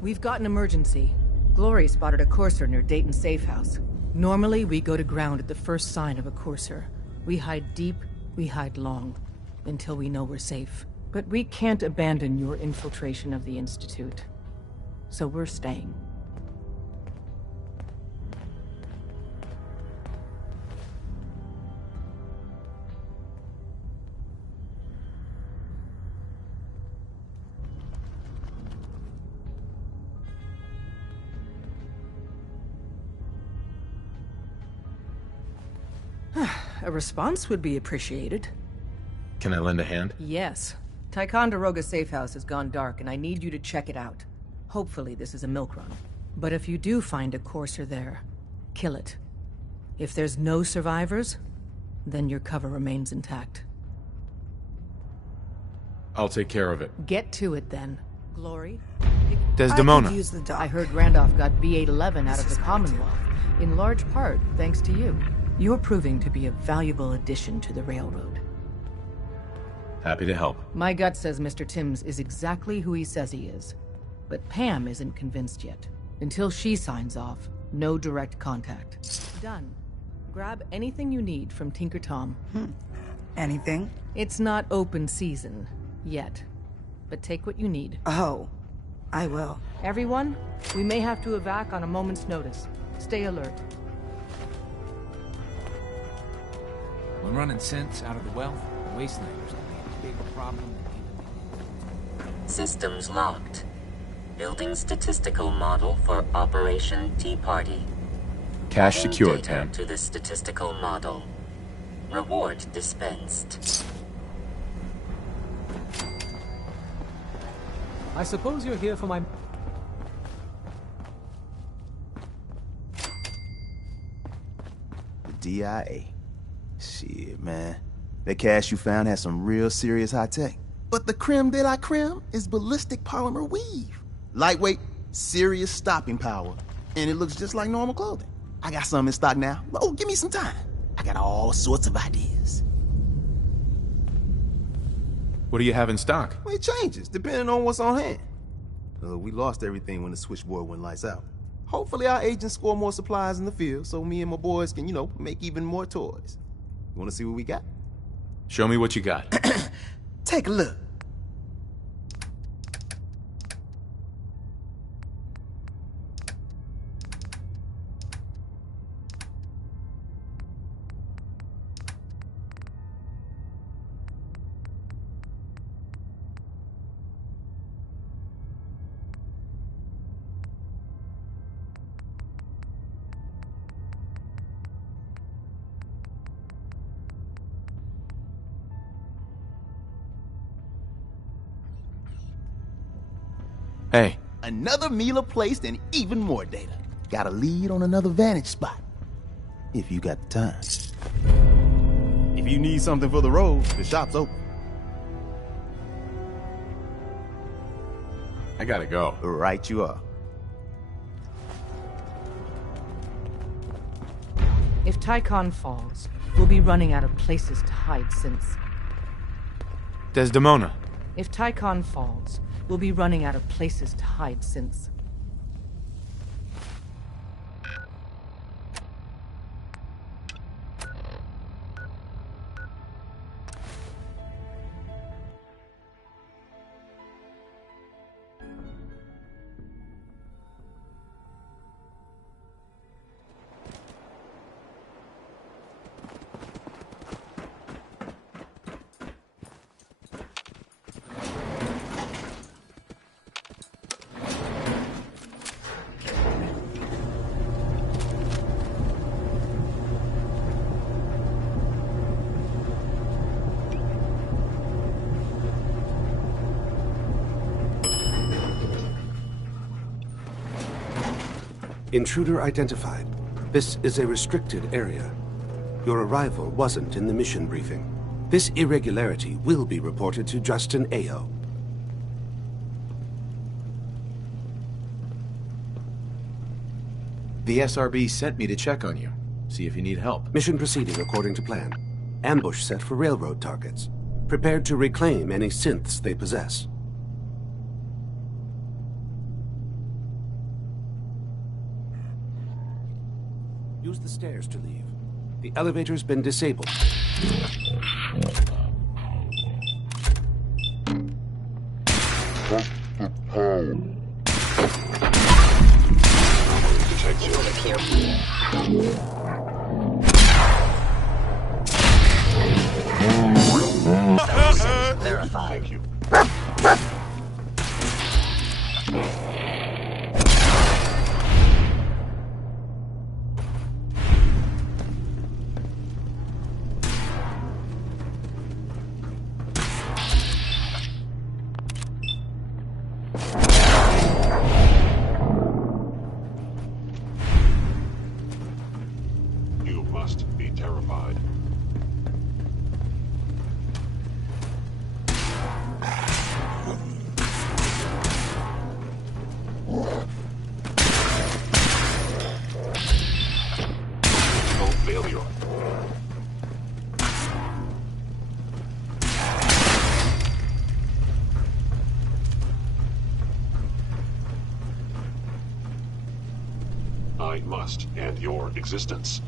We've got an emergency. Glory spotted a courser near Dayton Safe House. Normally, we go to ground at the first sign of a courser. We hide deep, we hide long, until we know we're safe. But we can't abandon your infiltration of the Institute. So we're staying. A response would be appreciated. Can I lend a hand? Yes. Ticonderoga Safe House has gone dark, and I need you to check it out. Hopefully this is a milk run. But if you do find a courser there, kill it. If there's no survivors, then your cover remains intact. I'll take care of it. Get to it, then. Glory? Desdemona. I heard Randolph got B-811 out of the Commonwealth, in large part thanks to you. You're proving to be a valuable addition to the Railroad. Happy to help. My gut says Mr. Timms is exactly who he says he is. But Pam isn't convinced yet. Until she signs off, no direct contact. Done. Grab anything you need from Tinker Tom. Anything? It's not open season. Yet. But take what you need. Oh. I will. Everyone, we may have to evac on a moment's notice. Stay alert. When running synths out of the wealth, the Wastelanders can lead. big problem. Systems locked. Building statistical model for Operation Tea Party. Cache Adding secured, data Pam. to the statistical model. Reward dispensed. I suppose you're here for my... The DIA. Shit, man. That cache you found has some real serious high tech. But the creme de la creme is ballistic polymer weave. Lightweight, serious stopping power. And it looks just like normal clothing. I got some in stock now. Oh, give me some time. I got all sorts of ideas. What do you have in stock? Well, it changes, depending on what's on hand. We lost everything when the switchboard went lights out. Hopefully our agents score more supplies in the field so me and my boys can, make even more toys. You wanna see what we got? Show me what you got. Take a look. Hey. Another Mila placed and even more data. Got a lead on another vantage spot. If you got the time. If you need something for the road, the shop's open. I gotta go. Right you are. If Tychon falls, we'll be running out of places to hide since... Desdemona. If Tychon falls, we'll be running out of places to hide since... Intruder identified. This is a restricted area. Your arrival wasn't in the mission briefing. This irregularity will be reported to Justin Ayo. The SRB sent me to check on you. See if you need help. Mission proceeding according to plan. Ambush set for railroad targets. Prepared to reclaim any synths they possess. Use the stairs to leave. The elevator's been disabled. Verified. Thank you. You must be terrified. No failure. I must end your existence.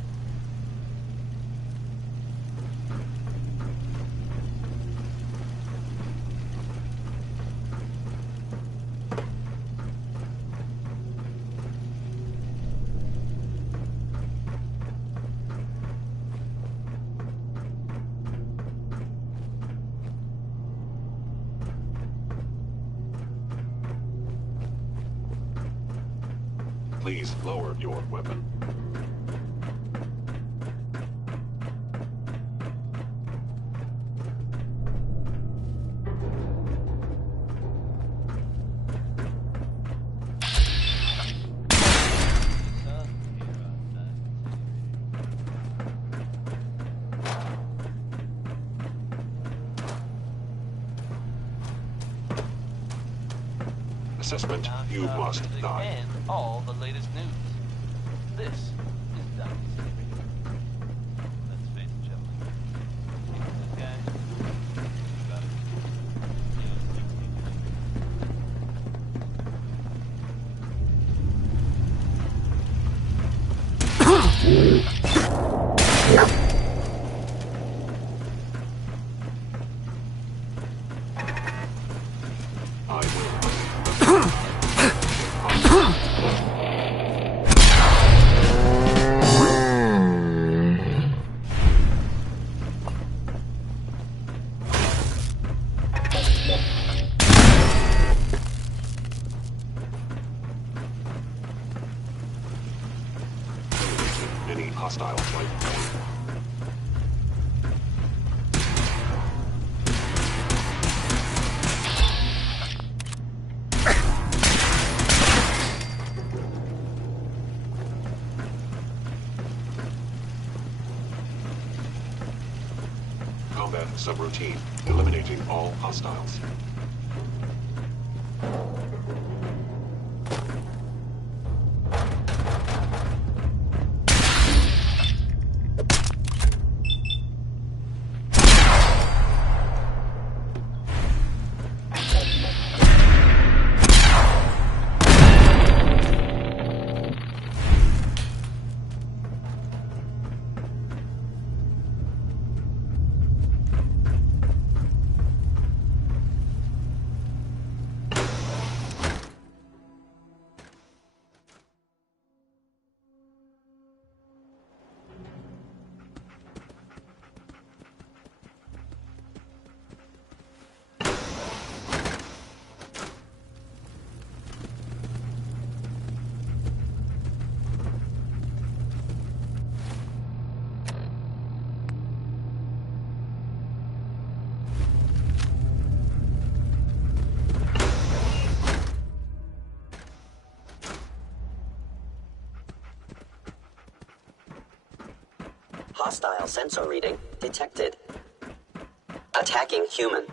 Please lower your weapon. Assessment, you must die. And all the latest news. This is Dr. Let's face it, gentlemen. This guy, about Any hostile flight. Combat subroutine. Eliminating all hostiles. Hostile sensor reading detected. Attacking human.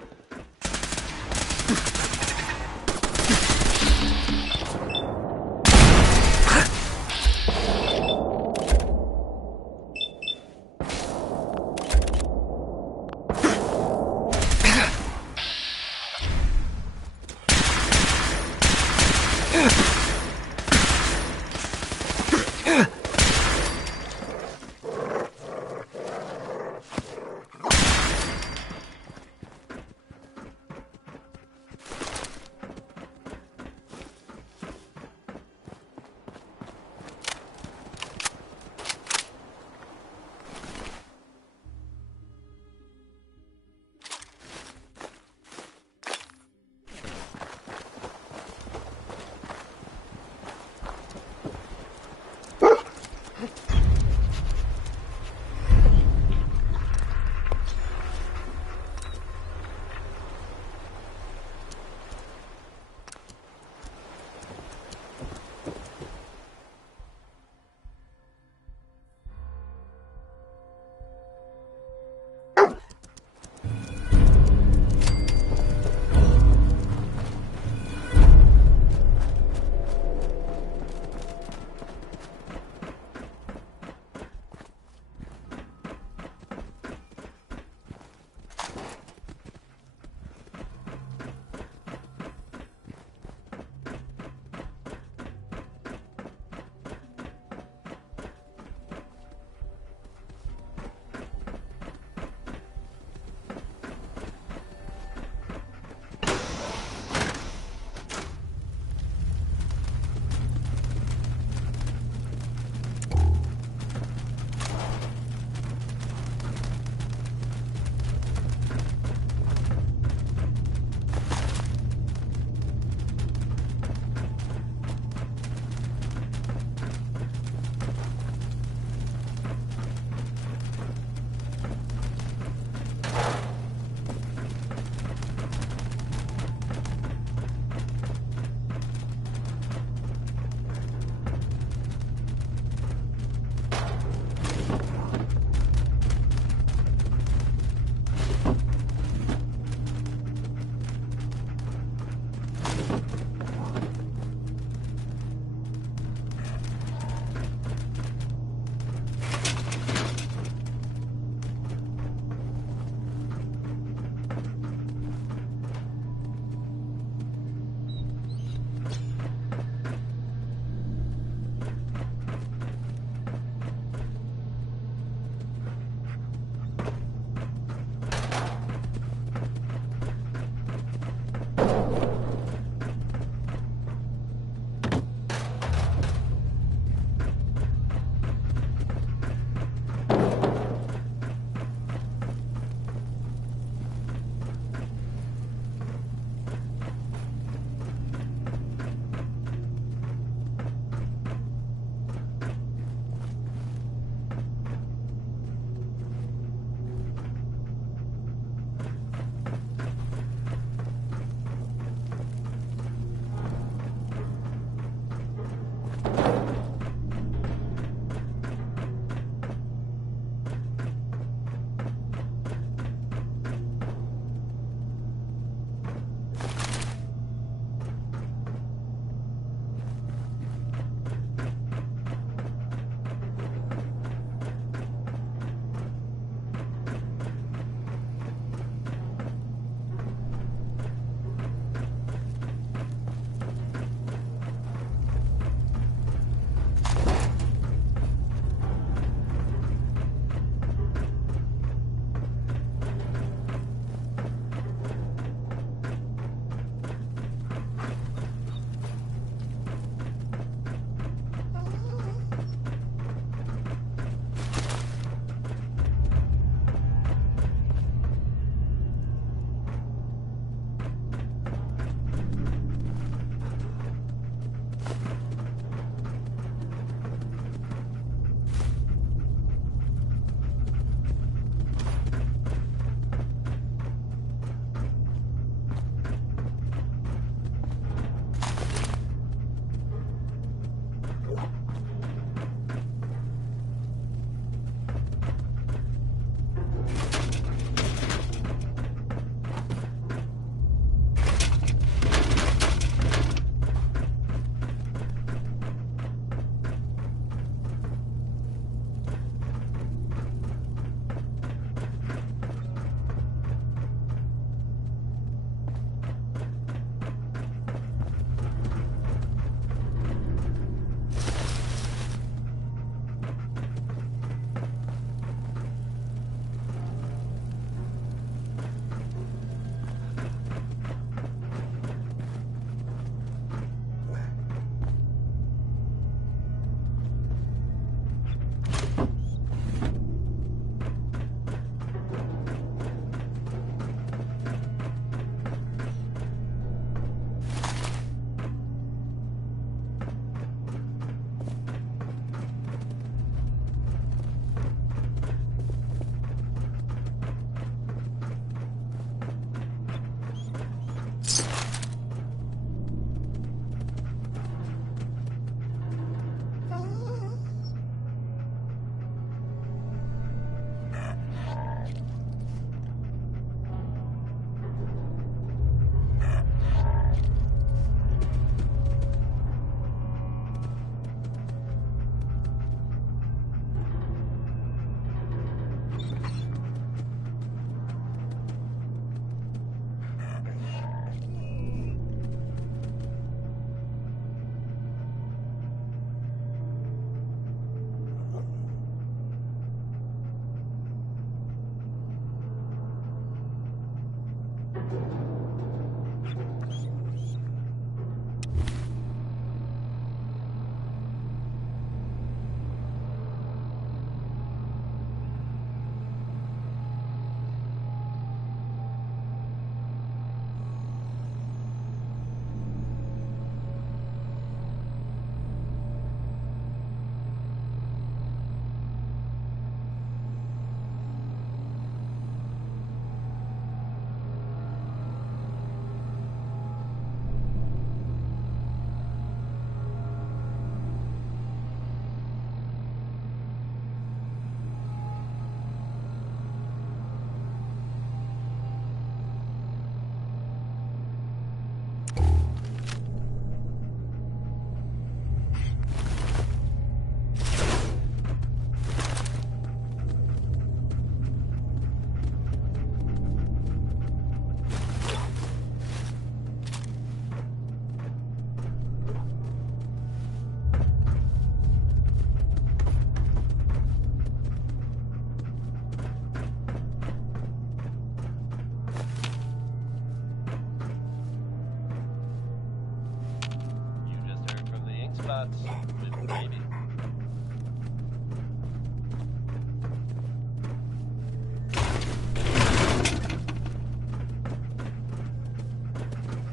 Maybe.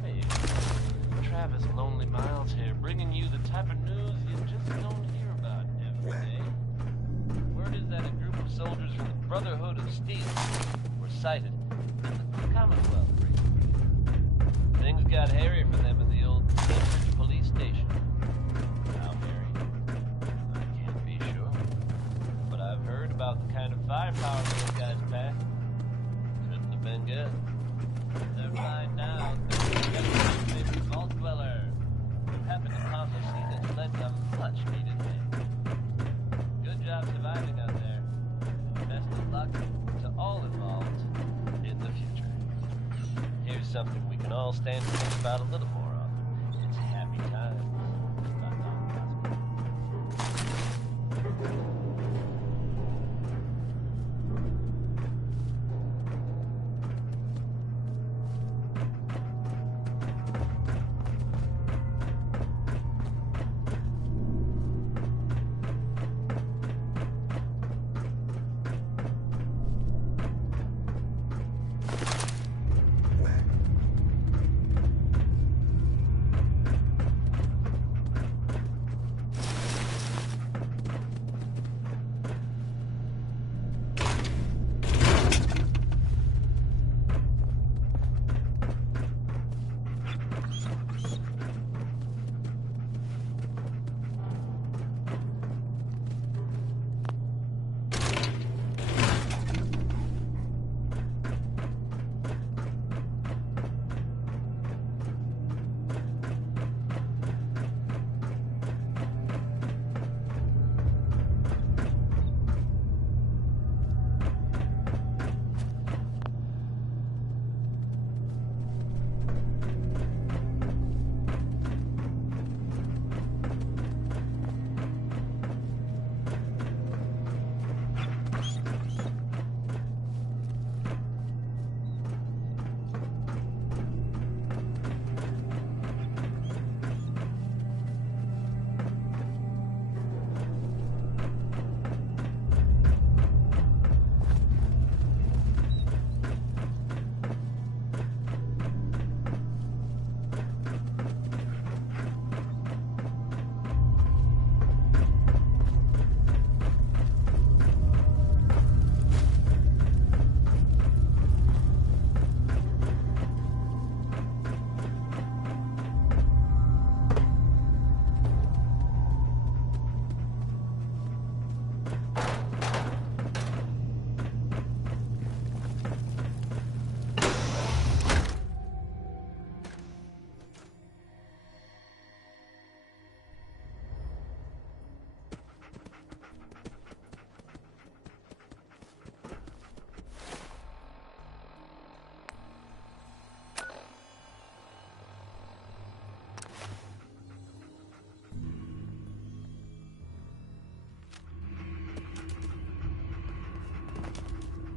Hey, Travis Lonely Miles here, bringing you the type of news you just don't hear about every day. Word is that a group of soldiers from the Brotherhood of Steel were sighted in the Commonwealth region. Things got hairy for them at the old Cambridge police station. How hairy? I can't be sure. But I've heard about the kind of firepower those guys pack. Couldn't have been good. They're fine now. They're a vault dweller who happened upon the scene and lent a much needed hand. Good job surviving out there. Best of luck to all involved in the future. Here's something we can all stand to think about a little more often. It's happy times.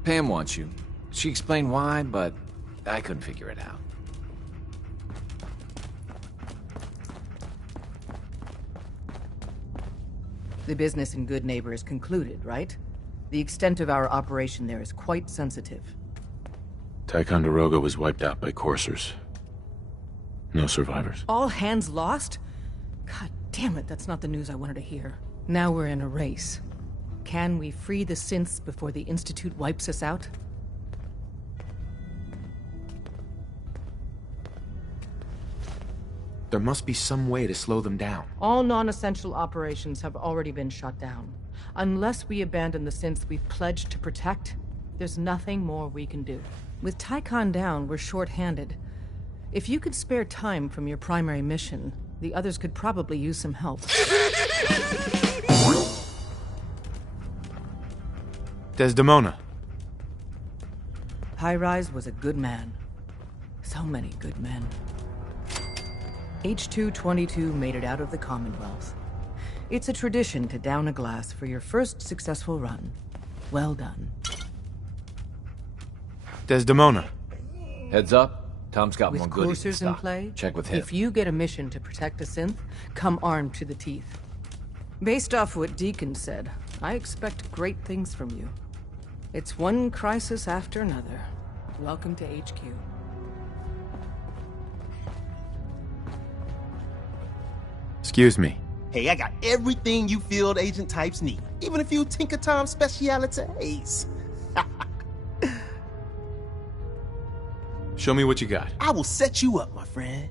Pam wants you. She explained why, but I couldn't figure it out. The business in Good Neighbor is concluded, right? The extent of our operation there is quite sensitive. Ticonderoga was wiped out by coursers. No survivors. All hands lost? God damn it, that's not the news I wanted to hear. Now we're in a race. Can we free the synths before the Institute wipes us out? There must be some way to slow them down. All non-essential operations have already been shut down. Unless we abandon the synths we've pledged to protect, there's nothing more we can do. With Tycon down, we're short-handed. If you could spare time from your primary mission, the others could probably use some help. Desdemona. High-Rise was a good man. So many good men. H-222 made it out of the Commonwealth. It's a tradition to down a glass for your first successful run. Well done. Desdemona. Heads up. Tom's got With more goodies in coursers in stock. play, Check with him. if you get a mission to protect a synth, come armed to the teeth. Based off what Deacon said, I expect great things from you. It's one crisis after another. Welcome to HQ. Excuse me. Hey, I got everything you field agent types need. Even a few Tinker Tom specialities. Show me what you got. I will set you up, my friend.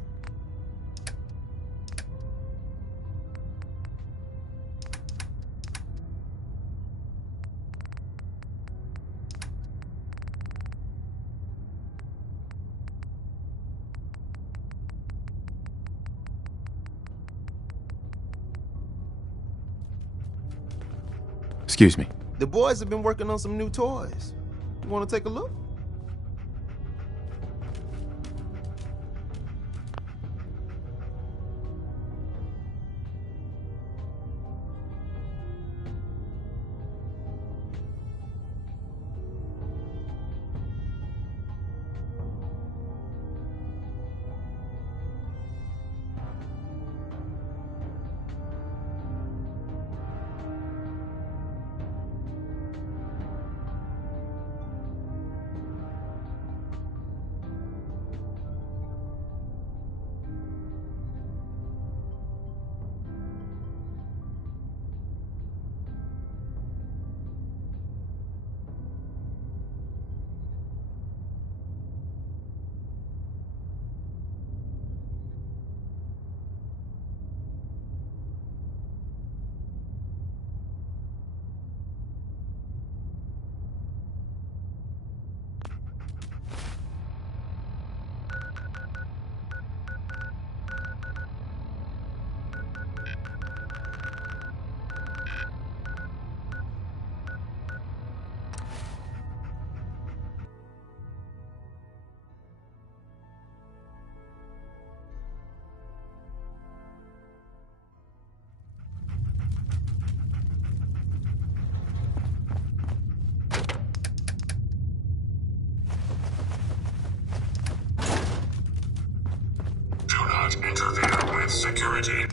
Excuse me. The boys have been working on some new toys. You want to take a look? Do not interfere with security.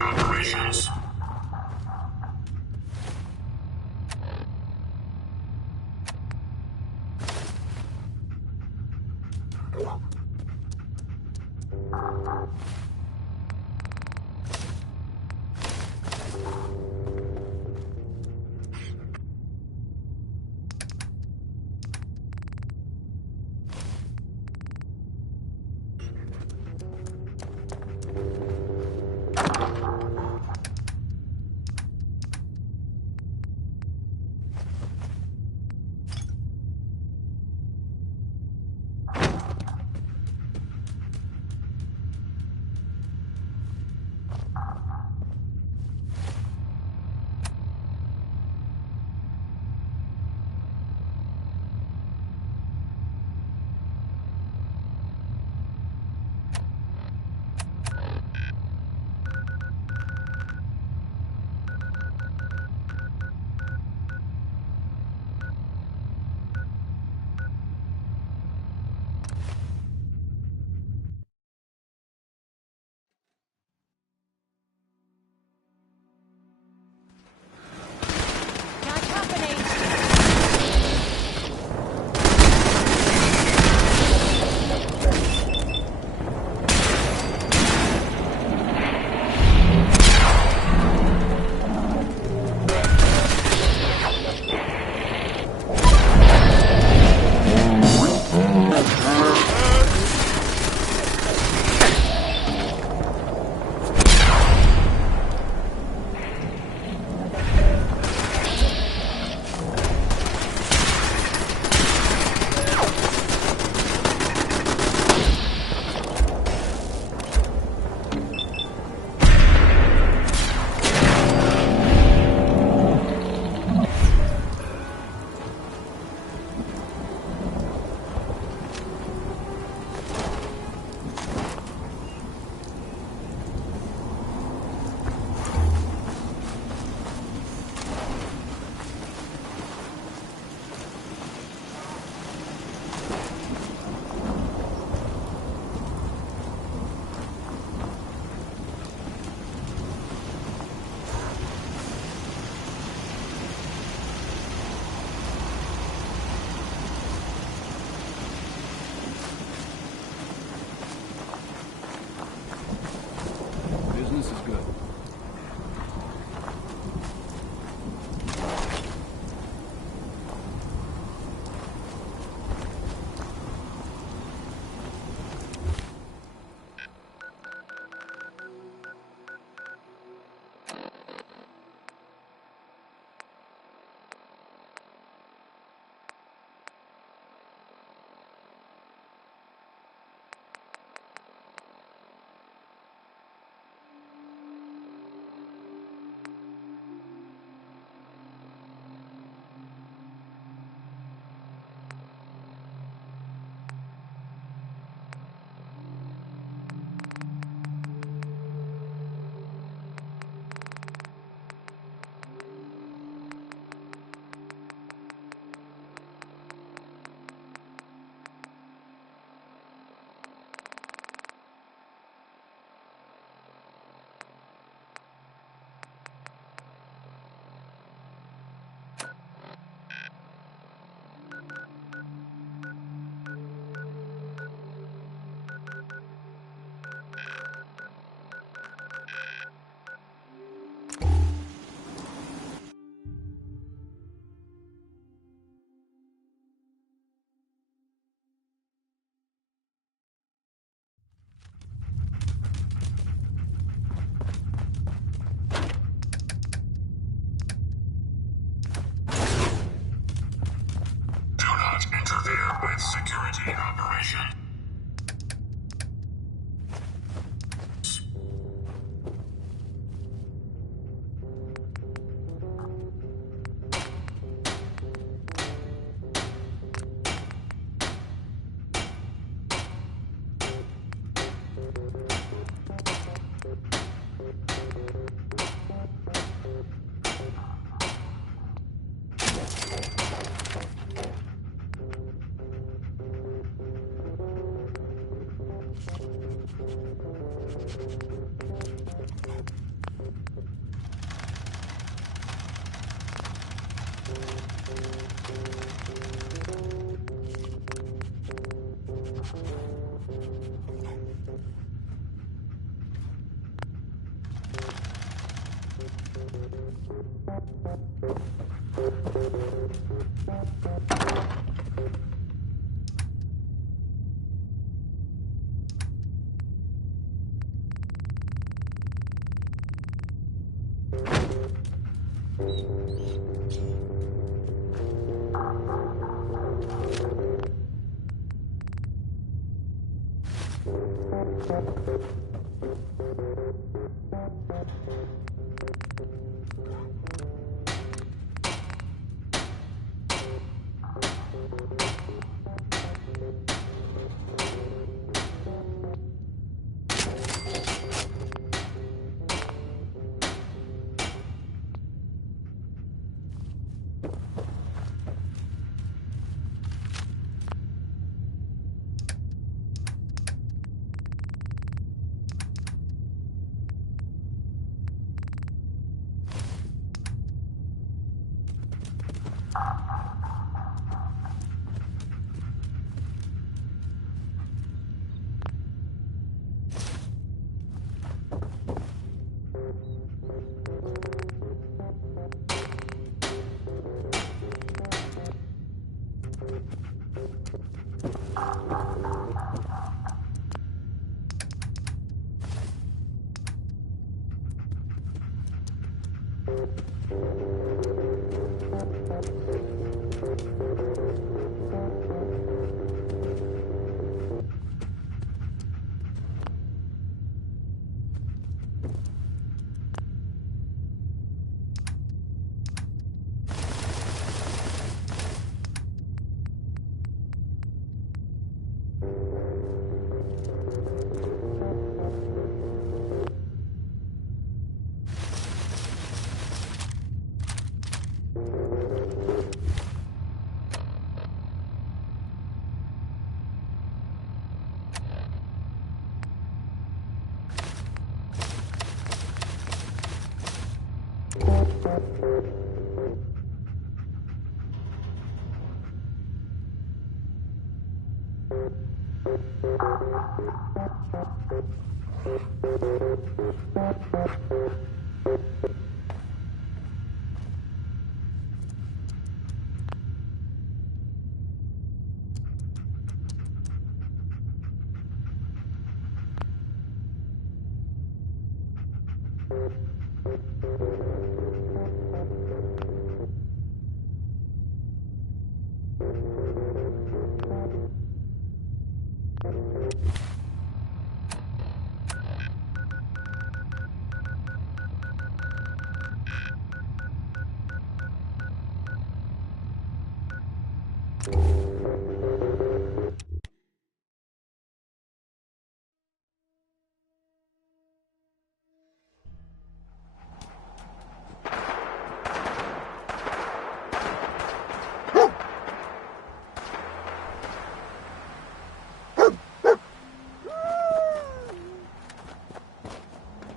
Operations.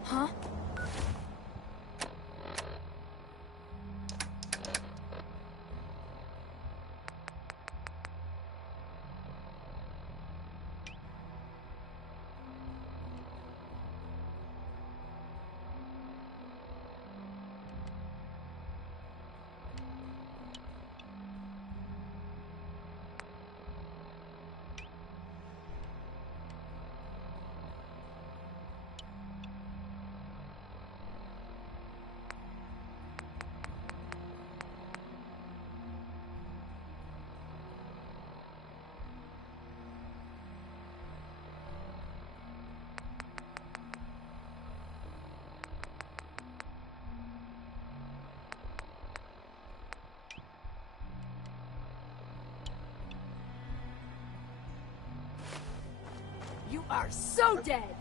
Huh? You are so dead!